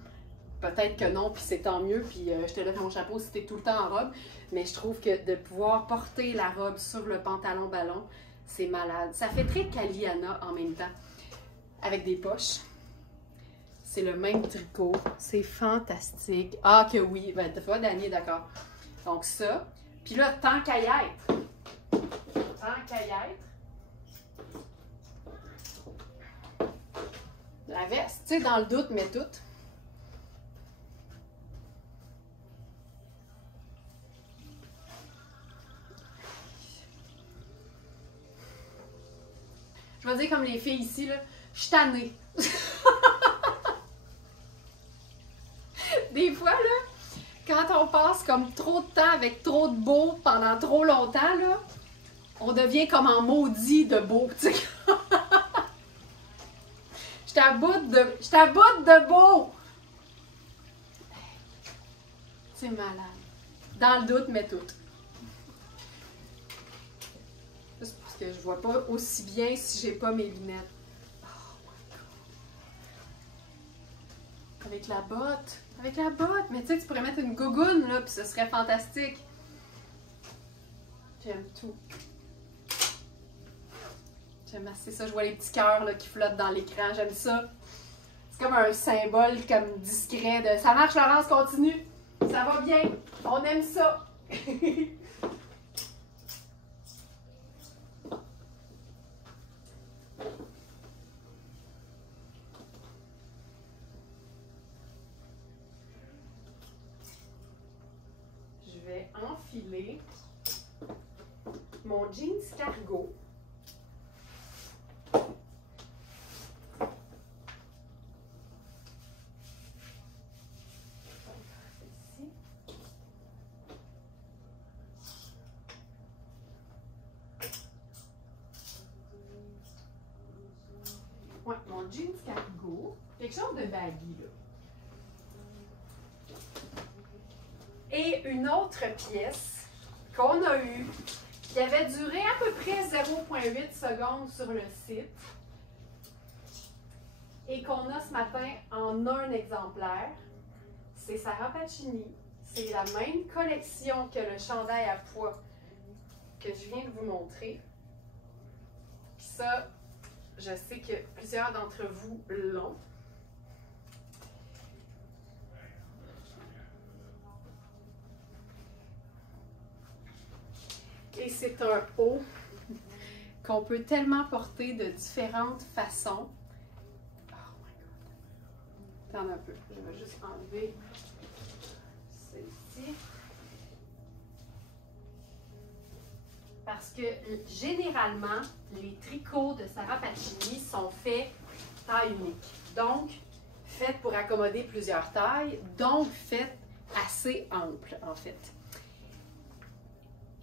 Peut-être que non, puis c'est tant mieux, puis je te lève mon chapeau si tu es tout le temps en robe, mais je trouve que de pouvoir porter la robe sur le pantalon ballon, c'est malade. Ça fait très Caliana en même temps, avec des poches. C'est le même tricot, c'est fantastique. Ah que oui, ben tu vois, Dani est d'accord. Donc ça, puis là, tant qu'à y être, la veste, tu sais, dans le doute, mais tout. Je vais dire comme les filles ici, là, je suis tannée. Des fois, là, quand on passe comme trop de temps avec trop de beau pendant trop longtemps, là, on devient comme en maudit de beau, tu sais. Je t'aboute de beau! C'est malade. Dans le doute, mais tout. Juste parce que je vois pas aussi bien si j'ai pas mes lunettes. Oh my God. Avec la botte. Avec la botte. Mais tu sais, tu pourrais mettre une gougoune, là, puis ce serait fantastique. J'aime tout. J'aime assez ça. Je vois les petits cœurs là, qui flottent dans l'écran. J'aime ça. C'est comme un symbole comme discret de « Ça marche, Laurence, continue. Ça va bien. On aime ça. » Je vais enfiler mon jeans cargo. Ouais, mon jeans cargo. Quelque chose de baggy, là. Et une autre pièce qu'on a eue, qui avait duré à peu près 0,8 secondes sur le site, et qu'on a ce matin en un exemplaire. C'est Sarah Pacini. C'est la même collection que le chandail à pois que je viens de vous montrer. Puis ça, je sais que plusieurs d'entre vous l'ont. Et c'est un haut qu'on peut tellement porter de différentes façons. Oh my God! Attends un peu, je vais juste enlever celle-ci. Parce que généralement, les tricots de Sarah Pacini sont faits taille unique. Donc, faits pour accommoder plusieurs tailles, donc faits assez amples en fait.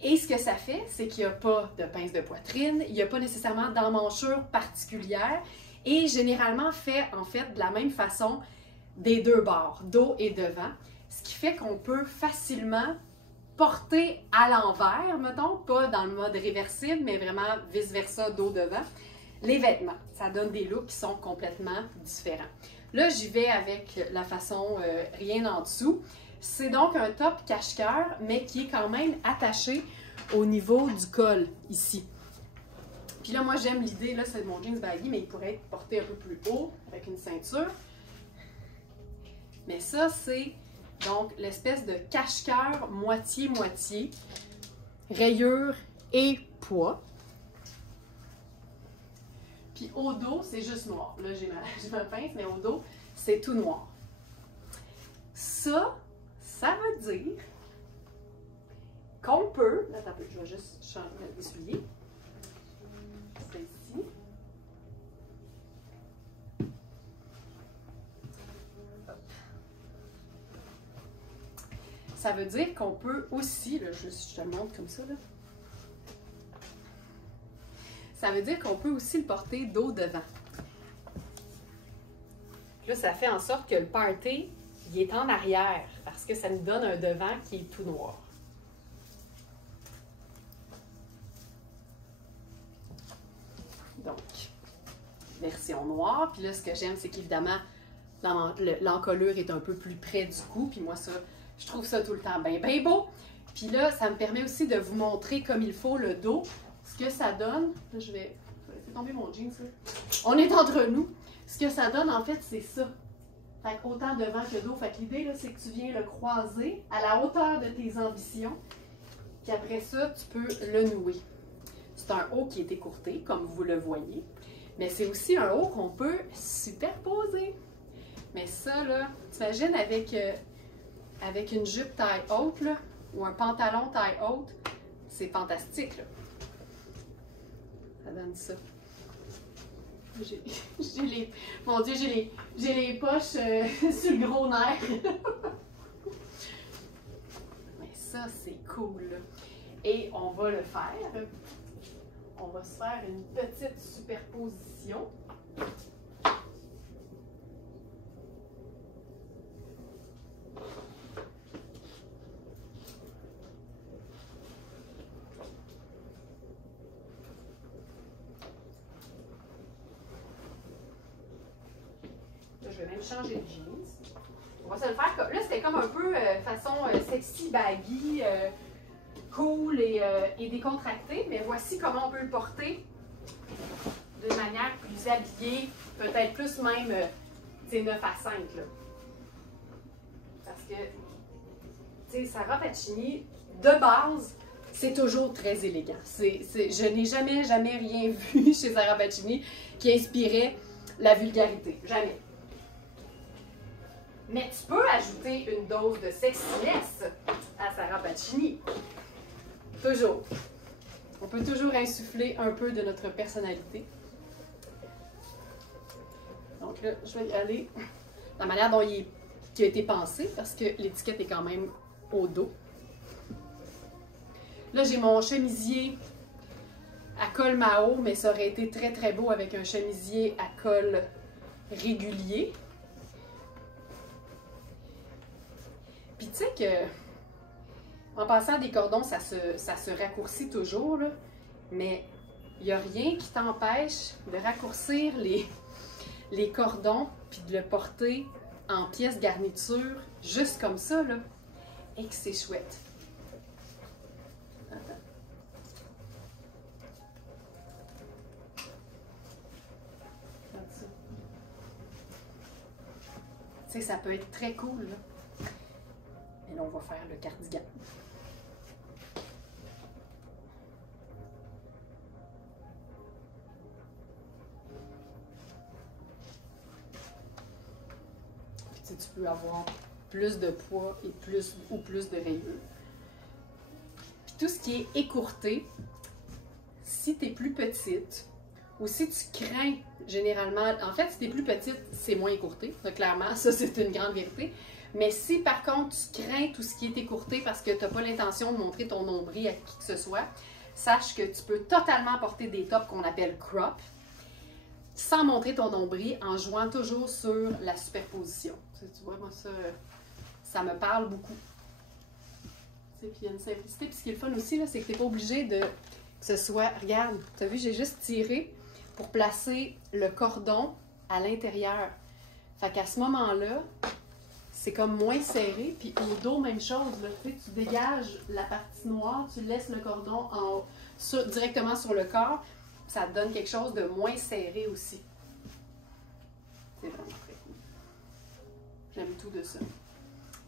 Et ce que ça fait, c'est qu'il n'y a pas de pince de poitrine, il n'y a pas nécessairement d'emmanchure particulière et généralement fait en fait de la même façon des deux bords, dos et devant, ce qui fait qu'on peut facilement porter à l'envers, mettons, pas dans le mode réversible, mais vraiment vice-versa, dos devant, les vêtements. Ça donne des looks qui sont complètement différents. Là, j'y vais avec la façon rien en dessous. C'est donc un top cache-cœur, mais qui est quand même attaché au niveau du col, ici. Puis là, moi, j'aime l'idée, là, c'est mon jeans baggy, mais il pourrait être porté un peu plus haut, avec une ceinture. Mais ça, c'est donc l'espèce de cache-cœur moitié-moitié, rayure et poids. Puis au dos, c'est juste noir. Là, j'ai ma pince, mais au dos, c'est tout noir. Ça veut dire qu'on peut... Attends un peu, je vais juste changer d'essuyer. Celle-ci. Ça veut dire qu'on peut aussi, là, je te le montre comme ça, là. Ça veut dire qu'on peut aussi le porter dos devant. Là, ça fait en sorte que le party, il est en arrière, parce que ça nous donne un devant qui est tout noir. Donc, version noire. Puis là, ce que j'aime, c'est qu'évidemment, l'encolure est un peu plus près du cou. Puis moi, ça, je trouve ça tout le temps bien, bien beau. Puis là, ça me permet aussi de vous montrer comme il faut le dos. Ce que ça donne, là, je vais laisser tomber mon jeans, là. On est entre nous. Ce que ça donne, en fait, c'est ça. Fait qu'autant devant que dos. Fait que l'idée, là, c'est que tu viens le croiser à la hauteur de tes ambitions. Puis après ça, tu peux le nouer. C'est un haut qui est écourté, comme vous le voyez. Mais c'est aussi un haut qu'on peut superposer. Mais ça, là, t'imagines avec une jupe taille haute, là, ou un pantalon taille haute, c'est fantastique, là. Ça donne ça. Mon Dieu, j'ai les poches sur le gros nerf. Mais ça, c'est cool, là. Et on va le faire. On va se faire une petite superposition. Là, je vais même changer de jeans. On va se le faire comme... Là, c'était comme un peu façon sexy, baggy, cool et décontracté, mais voici comment on peut le porter d'une manière plus habillée, peut-être plus même, tu sais, 9 à 5, là. Parce que, tu sais, Sarah Pacini, de base, c'est toujours très élégant. Je n'ai jamais rien vu chez Sarah Pacini qui inspirait la vulgarité. Jamais. Mais tu peux ajouter une dose de sexiness à Sarah Pacini. Toujours. On peut toujours insuffler un peu de notre personnalité. Donc là, je vais y aller la manière dont qui a été pensé, parce que l'étiquette est quand même au dos. Là, j'ai mon chemisier à col Mao, mais ça aurait été très très beau avec un chemisier à col régulier. Puis tu sais que en passant des cordons, ça se raccourcit toujours, là, mais il n'y a rien qui t'empêche de raccourcir les cordons puis de le porter en pièce garniture, juste comme ça, là, et que c'est chouette. Attends. Regarde ça. Tu sais, ça peut être très cool, là. Et là, on va faire le cardigan. tu peux avoir plus de poids et plus de rayures. Puis tout ce qui est écourté, si tu es plus petite ou si tu crains généralement, en fait, si tu es plus petite, c'est moins écourté, ça, clairement, ça c'est une grande vérité. Mais si par contre tu crains tout ce qui est écourté parce que tu n'as pas l'intention de montrer ton nombril à qui que ce soit, sache que tu peux totalement porter des tops qu'on appelle crop sans montrer ton nombril en jouant toujours sur la superposition. Tu vois, moi ça me parle beaucoup. Puis il y a une simplicité. Puis ce qui est le fun aussi, c'est que tu n'es pas obligé de que ce soit... Regarde, tu as vu, j'ai juste tiré pour placer le cordon à l'intérieur. Fait qu'à ce moment-là, c'est comme moins serré. Puis au dos, même chose. Là, tu dégages la partie noire, tu laisses le cordon directement sur le corps. Ça te donne quelque chose de moins serré aussi. C'est vraiment très cool. J'aime tout de ça.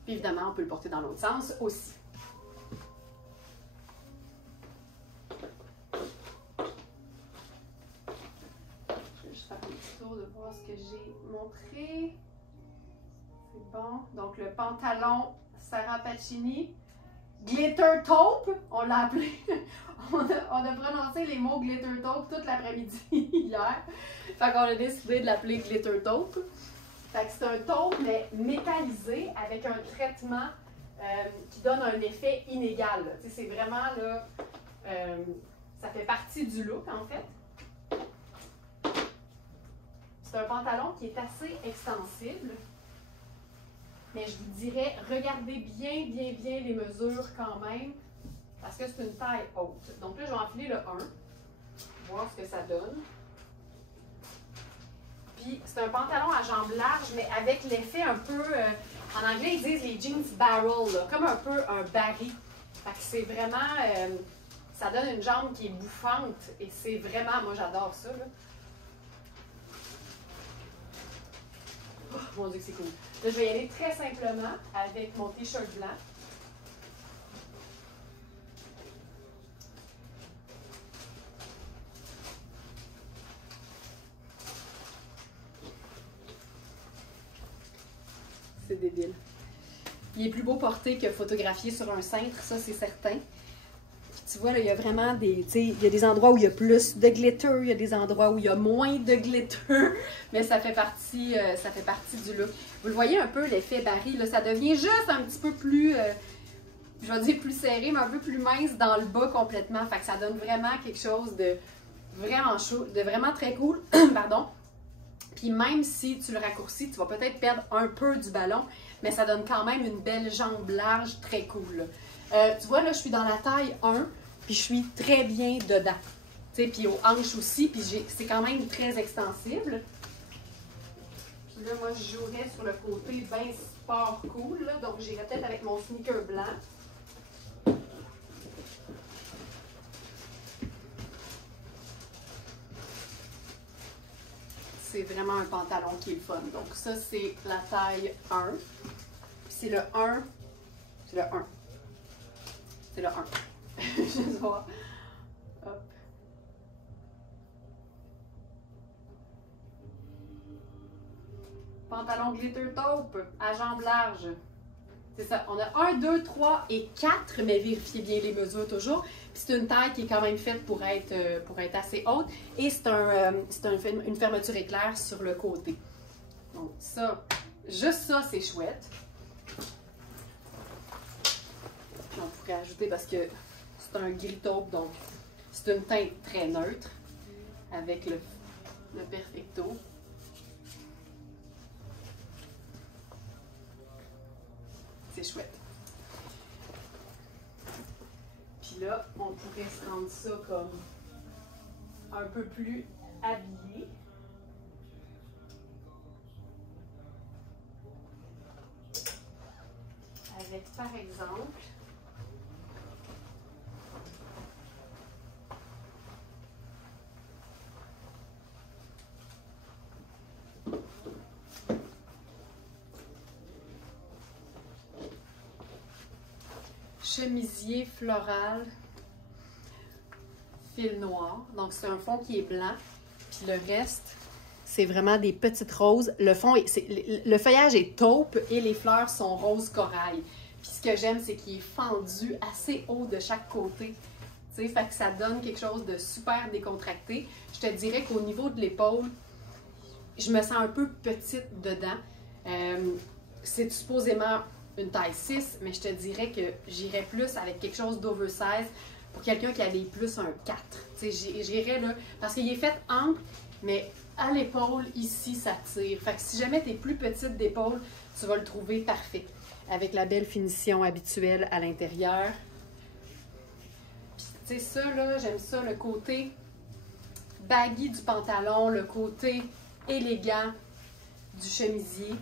Puis évidemment, on peut le porter dans l'autre sens aussi. Je vais juste faire un petit tour de voir ce que j'ai montré. C'est bon. Donc, le pantalon Sarah Pacini. Glitter taupe, on l'a appelé. on a prononcé les mots glitter taupe toute l'après-midi hier. Fait qu'on a décidé de l'appeler glitter taupe. Fait que c'est un taupe, mais métallisé avec un traitement qui donne un effet inégal. C'est vraiment là, ça fait partie du look en fait. C'est un pantalon qui est assez extensible. Mais je vous dirais, regardez bien les mesures quand même, parce que c'est une taille haute. Donc là, je vais enfiler le 1, voir ce que ça donne. Puis, c'est un pantalon à jambes larges, mais avec l'effet un peu, en anglais, ils disent les jeans barrel, là, comme un peu un baril. Fait que c'est vraiment, ça donne une jambe qui est bouffante, et c'est vraiment, moi j'adore ça, là. Oh, mon Dieu que c'est cool. Là, je vais y aller très simplement avec mon t-shirt blanc. C'est débile. Il est plus beau porté que photographié sur un cintre, ça c'est certain. Puis tu vois, là, il y a vraiment des... Tu sais, il y a des endroits où il y a plus de glitter, il y a des endroits où il y a moins de glitter, mais ça fait partie du look. Vous le voyez un peu, l'effet baril, là, ça devient juste un petit peu plus, je vais dire plus serré, mais un peu plus mince dans le bas complètement. Fait que ça donne vraiment quelque chose de vraiment chaud, de vraiment très cool, pardon. Puis même si tu le raccourcis, tu vas peut-être perdre un peu du ballon, mais ça donne quand même une belle jambe large, très cool. Tu vois, là, je suis dans la taille 1, puis je suis très bien dedans. Tu sais, puis aux hanches aussi, puis c'est quand même très extensible. Puis là, moi, je jouerais sur le côté bien sport cool, là, donc j'irais peut-être avec mon sneaker blanc. C'est vraiment un pantalon qui est le fun. Donc ça, c'est la taille 1. Puis c'est le 1. C'est le 1. C'est le 1. Je vais voir. Hop. Pantalon glitter taupe à jambes larges. C'est ça. On a 1, 2, 3 et 4, mais vérifiez bien les mesures toujours. Puis c'est une taille qui est quand même faite pour être assez haute. Et c'est une fermeture éclair sur le côté. Donc ça, juste ça, c'est chouette. Puis on pourrait ajouter, parce que c'est un gris taupe, donc c'est une teinte très neutre avec le perfecto. C'est chouette. Puis là, on pourrait se rendre ça comme un peu plus habillé. Avec, par exemple, chemisier floral, fil noir. Donc, c'est un fond qui est blanc. Puis le reste, c'est vraiment des petites roses. Le le feuillage est taupe et les fleurs sont rose corail. Puis ce que j'aime, c'est qu'il est fendu assez haut de chaque côté. Tu sais, fait que ça donne quelque chose de super décontracté. Je te dirais qu'au niveau de l'épaule, je me sens un peu petite dedans. C'est supposément une taille 6, mais je te dirais que j'irais plus avec quelque chose d'oversize pour quelqu'un qui a des plus un 4. Tu sais, j'irais là, parce qu'il est fait ample, mais à l'épaule, ici, ça tire. Fait que si jamais tu es plus petite d'épaule, tu vas le trouver parfait. Avec la belle finition habituelle à l'intérieur. Puis, tu sais, ça, là, j'aime ça, le côté baggy du pantalon, le côté élégant du chemisier.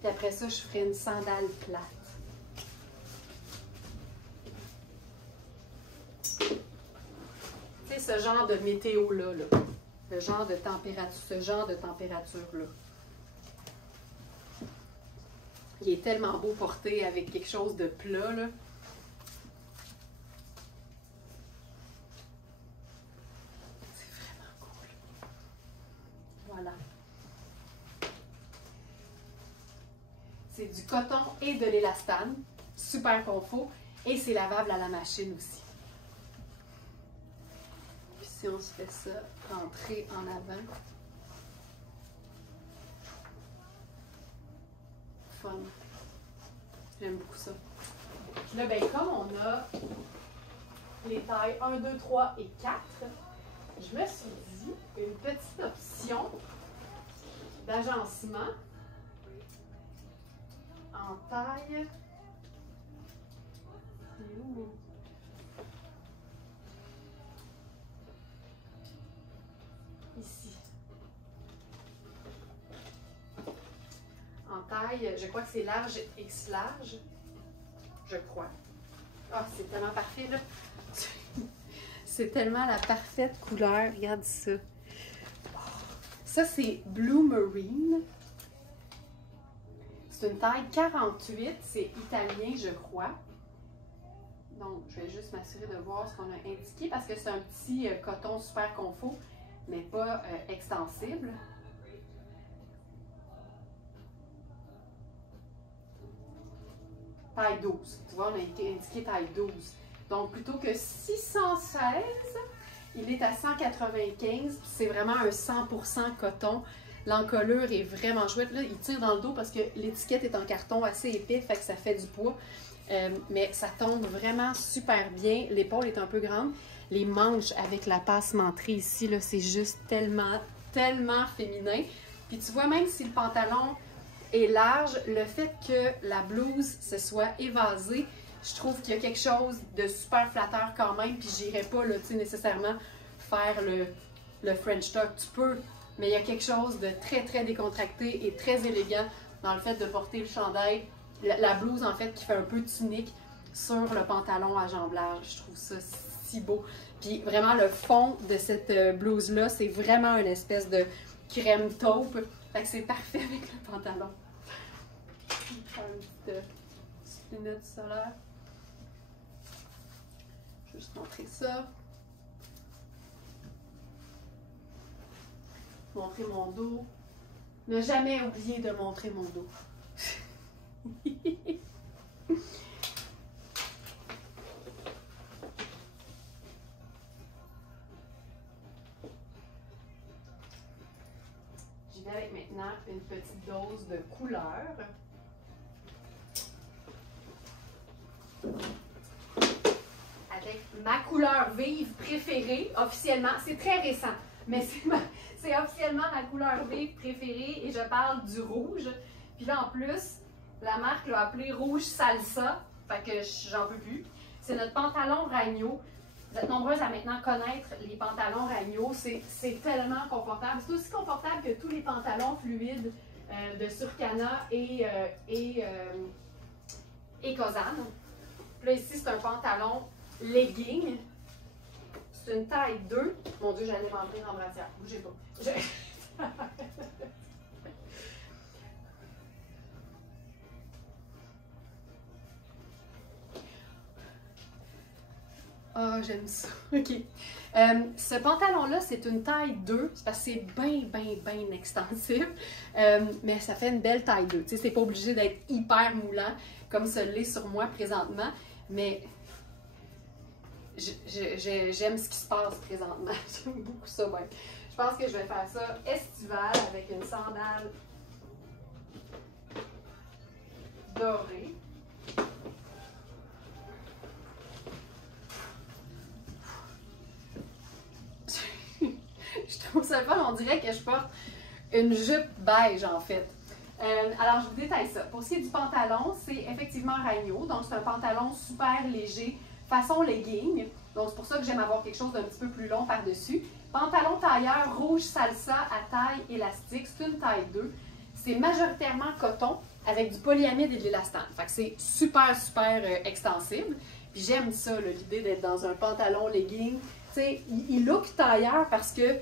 Puis après ça, je ferai une sandale plate. Tu sais, ce genre de météo-là, là. Le genre de température, ce genre de température-là. Il est tellement beau porté avec quelque chose de plat, là. C'est vraiment cool. Voilà. C'est du coton et de l'élastane. Super confort. Et c'est lavable à la machine aussi. Puis si on se fait ça, rentrer en avant. Fun. J'aime beaucoup ça. Puis là, ben, comme on a les tailles 1, 2, 3 et 4, je me suis dit une petite option d'agencement en taille. C'est où? Ici. En taille, je crois que c'est large X large. Je crois. Ah, oh, c'est tellement parfait, là. C'est tellement la parfaite couleur. Regarde ça. Oh. Ça, c'est Blue Marine. C'est une taille 48. C'est italien, je crois. Donc, je vais juste m'assurer de voir ce qu'on a indiqué parce que c'est un petit coton super confort, mais pas extensible. Taille 12. Tu vois, on a indiqué taille 12. Donc, plutôt que 616, il est à 195. C'est vraiment un 100% coton. L'encolure est vraiment chouette. Là, il tire dans le dos parce que l'étiquette est en carton assez épais, fait que ça fait du poids. Mais ça tombe vraiment super bien. L'épaule est un peu grande. Les manches avec la passementerie ici, c'est juste tellement, tellement féminin. Puis tu vois, même si le pantalon est large, le fait que la blouse se soit évasée, je trouve qu'il y a quelque chose de super flatteur quand même. Puis j'irai pas là, nécessairement faire le French tuck. Tu peux, mais il y a quelque chose de très, très décontracté et très élégant dans le fait de porter le chandail. La blouse, en fait, qui fait un peu tunique sur le pantalon à jambes larges. Je trouve ça si beau. Puis vraiment, le fond de cette blouse-là, c'est vraiment une espèce de crème taupe. Fait que c'est parfait avec le pantalon. Je vais faire une petite lunette solaire. Je vais juste montrer ça. Montrer mon dos. Ne jamais oublier de montrer mon dos. J'y vais avec maintenant une petite dose de couleur. Avec ma couleur vive préférée, officiellement, c'est très récent, mais c'est officiellement ma couleur vive préférée et je parle du rouge. Puis là, en plus, la marque l'a appelé Rouge Salsa, fait que j'en peux plus. C'est notre pantalon Ragno. Vous êtes nombreuses à maintenant connaître les pantalons Ragno. C'est tellement confortable. C'est aussi confortable que tous les pantalons fluides de Surcana et Kozan. Puis là, ici, c'est un pantalon legging. C'est une taille 2. Mon Dieu, j'allais rentrer dans la brassière. Bougez pas. Ah, j'aime ça. OK. Ce pantalon-là, c'est une taille 2, c'est parce que c'est bien extensible, mais ça fait une belle taille 2. Tu sais, c'est pas obligé d'être hyper moulant comme ce l'est sur moi présentement, mais j'aime ce qui se passe présentement. J'aime beaucoup ça, même. Je pense que je vais faire ça estival avec une sandale dorée. Je trouve ça fun, on dirait que je porte une jupe beige en fait. Alors je vous détaille ça. Pour ce qui est du pantalon, c'est effectivement ragno, donc c'est un pantalon super léger, façon legging. Donc c'est pour ça que j'aime avoir quelque chose d'un petit peu plus long par-dessus. Pantalon tailleur rouge salsa à taille élastique, c'est une taille 2. C'est majoritairement coton avec du polyamide et de l'élastane. Fait que c'est super extensible. Puis j'aime ça, l'idée d'être dans un pantalon legging. Tu sais, il look tailleur parce que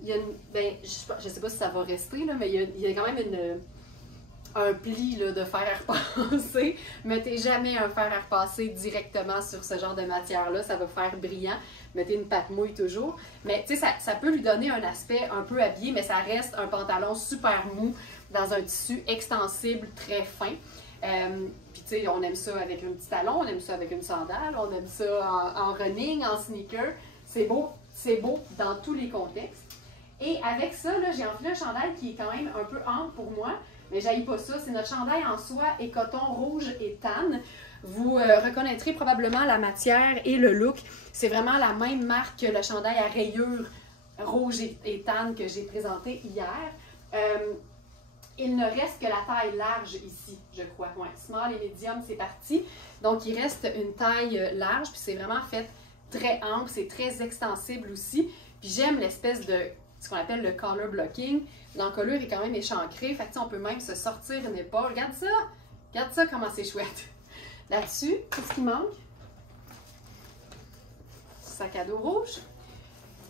il y a une, ben, je sais pas si ça va rester, là, mais il y a quand même un pli là, de fer à repasser. Mettez jamais un fer à repasser directement sur ce genre de matière-là, ça va faire brillant. Mettez une pâte mouille toujours. Mais tu sais, ça peut lui donner un aspect un peu habillé, mais ça reste un pantalon super mou dans un tissu extensible très fin. Puis tu sais, on aime ça avec un petit talon, on aime ça avec une sandale, on aime ça en running, en sneaker. C'est beau dans tous les contextes. Et avec ça, j'ai enfilé un chandail qui est quand même un peu ample pour moi, mais j'haïs pas ça. C'est notre chandail en soie et coton rouge et tan. Vous reconnaîtrez probablement la matière et le look. C'est vraiment la même marque que le chandail à rayures rouge et tan que j'ai présenté hier. Il ne reste que la taille large ici, je crois. Ouais, small et medium, c'est parti. Donc, il reste une taille large, puis c'est vraiment fait très ample, c'est très extensible aussi. Puis j'aime l'espèce de ce qu'on appelle le collar blocking. L'encolure est quand même échancrée, fait que on peut même se sortir une épaule. Regarde ça comment c'est chouette. Là-dessus, qu'est-ce qui manque? Sac à dos rouge.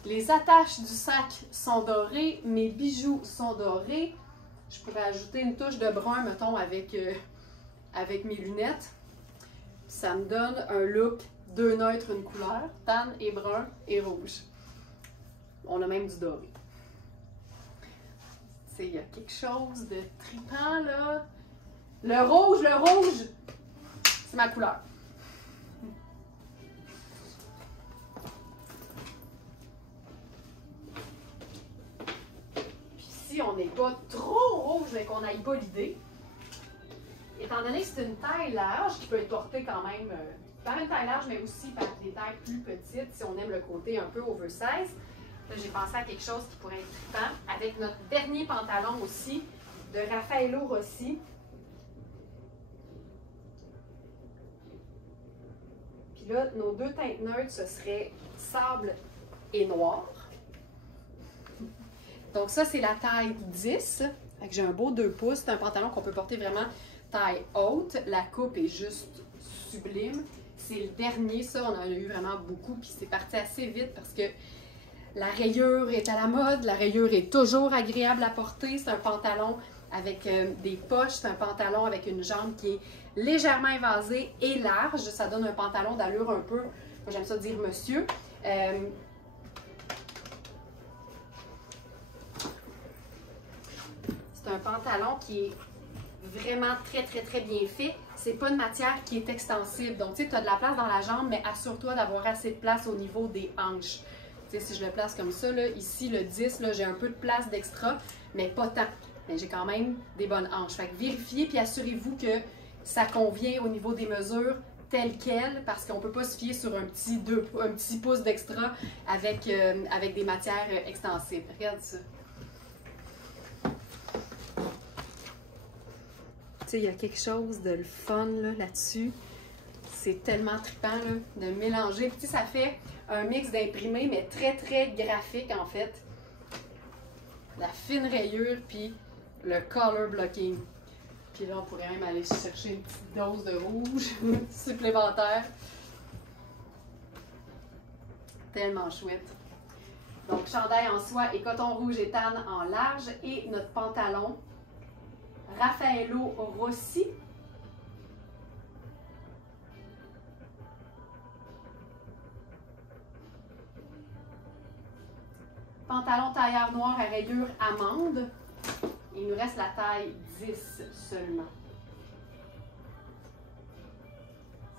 Les attaches du sac sont dorées, mes bijoux sont dorés. Je pourrais ajouter une touche de brun, mettons, avec mes lunettes. Ça me donne un look deux neutres, une couleur, tan et brun et rouge. On a même du doré. Il y a quelque chose de trippant là. Le rouge, c'est ma couleur. Puis si on n'est pas trop rouge, mais qu'on n'aille pas l'idée, étant donné que c'est une taille large qui peut être portée quand même par une taille large, mais aussi par des tailles plus petites, si on aime le côté un peu oversize. Là, j'ai pensé à quelque chose qui pourrait être trippant avec notre dernier pantalon aussi, de Raffaello Rossi. Puis là, nos deux teintes neutres, ce serait sable et noir. Donc ça, c'est la taille 10. J'ai un beau 2 pouces. C'est un pantalon qu'on peut porter vraiment taille haute. La coupe est juste sublime. C'est le dernier, ça, on en a eu vraiment beaucoup. Puis c'est parti assez vite parce que la rayure est à la mode. La rayure est toujours agréable à porter. C'est un pantalon avec des poches. C'est un pantalon avec une jambe qui est légèrement évasée et large. Ça donne un pantalon d'allure un peu, moi j'aime ça dire monsieur. C'est un pantalon qui est vraiment très bien fait. C'est pas une matière qui est extensible. Donc tu sais, tu as de la place dans la jambe, mais assure-toi d'avoir assez de place au niveau des hanches. Tu sais, si je le place comme ça, là, ici le 10, j'ai un peu de place d'extra, mais pas tant. Mais j'ai quand même des bonnes hanches. Fait que vérifiez puis assurez-vous que ça convient au niveau des mesures telles quelles, parce qu'on ne peut pas se fier sur un petit pouce d'extra avec des matières extensibles. Regarde ça. Tu sais, il y a quelque chose de le fun là-dessus. C'est tellement trippant là, de mélanger. Puis, tu sais, ça fait un mix d'imprimé, mais très graphique en fait. La fine rayure, puis le color blocking. Puis là, on pourrait même aller chercher une petite dose de rouge supplémentaire. Tellement chouette. Donc, chandail en soie et coton rouge et tan en large. Et notre pantalon Raffaello Rossi. Pantalon tailleur noir à rayures amande. Il nous reste la taille 10 seulement.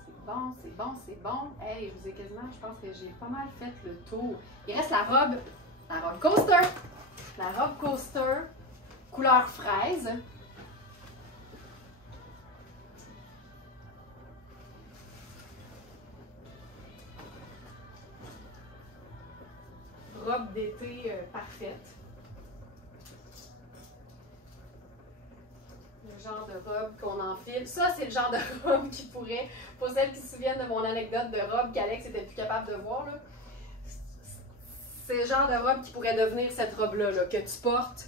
C'est bon, c'est bon, c'est bon. Hey, je vous ai quasiment, je pense que j'ai pas mal fait le tour. Il reste la robe coaster. La robe coaster, couleur fraise. Robe d'été parfaite. Le genre de robe qu'on enfile. Ça, c'est le genre de robe qui pourrait, pour celles qui se souviennent de mon anecdote de robe qu'Alex était plus capable de voir, là, c'est le genre de robe qui pourrait devenir cette robe-là, là, que tu portes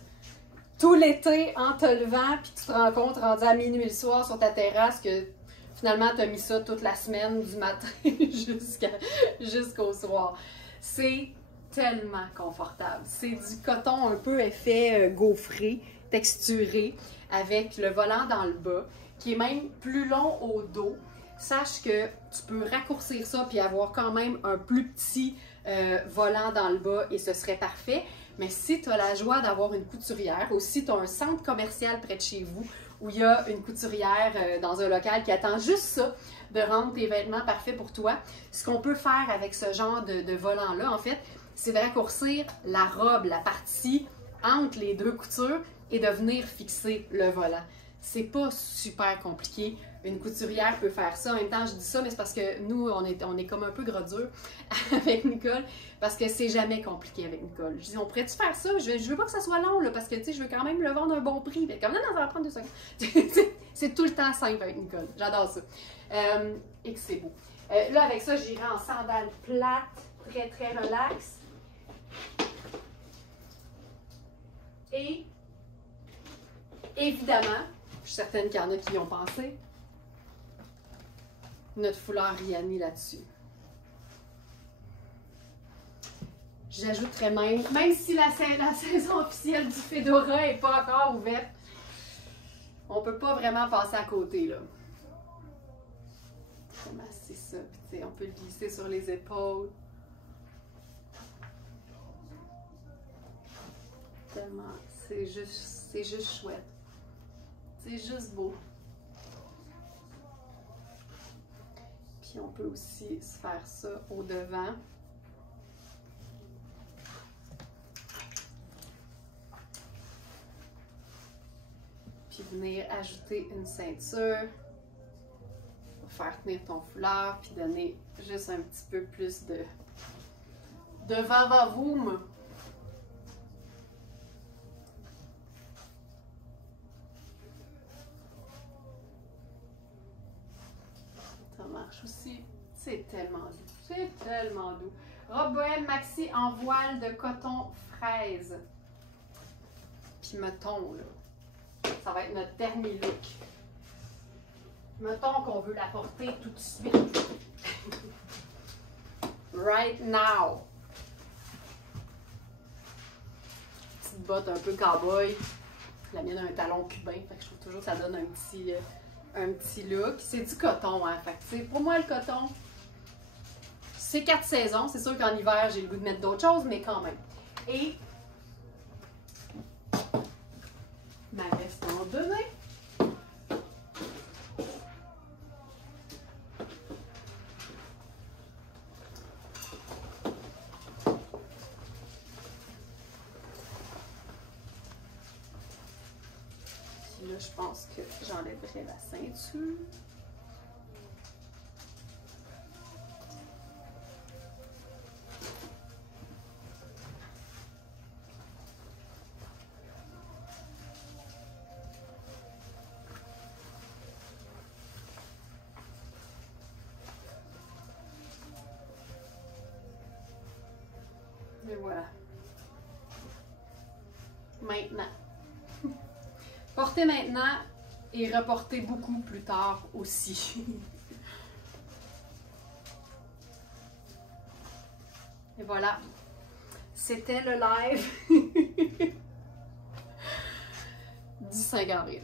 tout l'été en te levant, puis tu te rends compte, rendu à minuit le soir sur ta terrasse, que finalement, tu as mis ça toute la semaine, du matin jusqu'au soir. C'est tellement confortable. C'est du coton un peu effet gaufré, texturé, avec le volant dans le bas, qui est même plus long au dos. Sache que tu peux raccourcir ça puis avoir quand même un plus petit volant dans le bas et ce serait parfait. Mais si tu as la joie d'avoir une couturière ou si tu as un centre commercial près de chez vous où il y a une couturière dans un local qui attend juste ça, de rendre tes vêtements parfaits pour toi, ce qu'on peut faire avec ce genre de volant-là, en fait, c'est de raccourcir la robe, la partie entre les deux coutures et de venir fixer le volant. C'est pas super compliqué. Une couturière peut faire ça. En même temps, je dis ça, mais c'est parce que nous, on est comme un peu gros dur avec Nicole, parce que c'est jamais compliqué avec Nicole. Je dis, on pourrait-tu faire ça? Je veux pas que ça soit long, là, parce que, tu sais, je veux quand même le vendre à un bon prix. Comme, non, ça va prendre 2 secondes. C'est tout le temps simple avec Nicole. J'adore ça. Et que c'est beau. Là, avec ça, j'irai en sandales plates, très, très relax. Et, évidemment, je suis certaine qu'il y en a qui y ont pensé, notre foulard Rihanni là-dessus. J'ajouterais même si la saison officielle du Fedora n'est pas encore ouverte, on peut pas vraiment passer à côté, là. Comment c'est ça? Puis, on peut le glisser sur les épaules. Tellement, c'est juste chouette. C'est juste beau. Puis on peut aussi se faire ça au devant. Puis venir ajouter une ceinture pour faire tenir ton foulard, puis donner juste un petit peu plus de va-va-voum. Ça marche aussi. C'est tellement doux. C'est tellement doux. Robe bohème maxi en voile de coton fraise. Puis mettons, là, ça va être notre dernier look. Mettons qu'on veut la porter tout de suite. Right now. Petite botte un peu cow-boy. La mienne a un talon cubain, fait que je trouve toujours que ça donne un petit look. C'est du coton, hein. Fait que, pour moi, le coton, c'est 4 saisons. C'est sûr qu'en hiver, j'ai le goût de mettre d'autres choses, mais quand même. Et ma veste en données. Puis là, je pense que j'enlèverai la ceinture. Et voilà. Maintenant. Porter maintenant et reporter beaucoup plus tard aussi. Et voilà. C'était le live du 5 avril.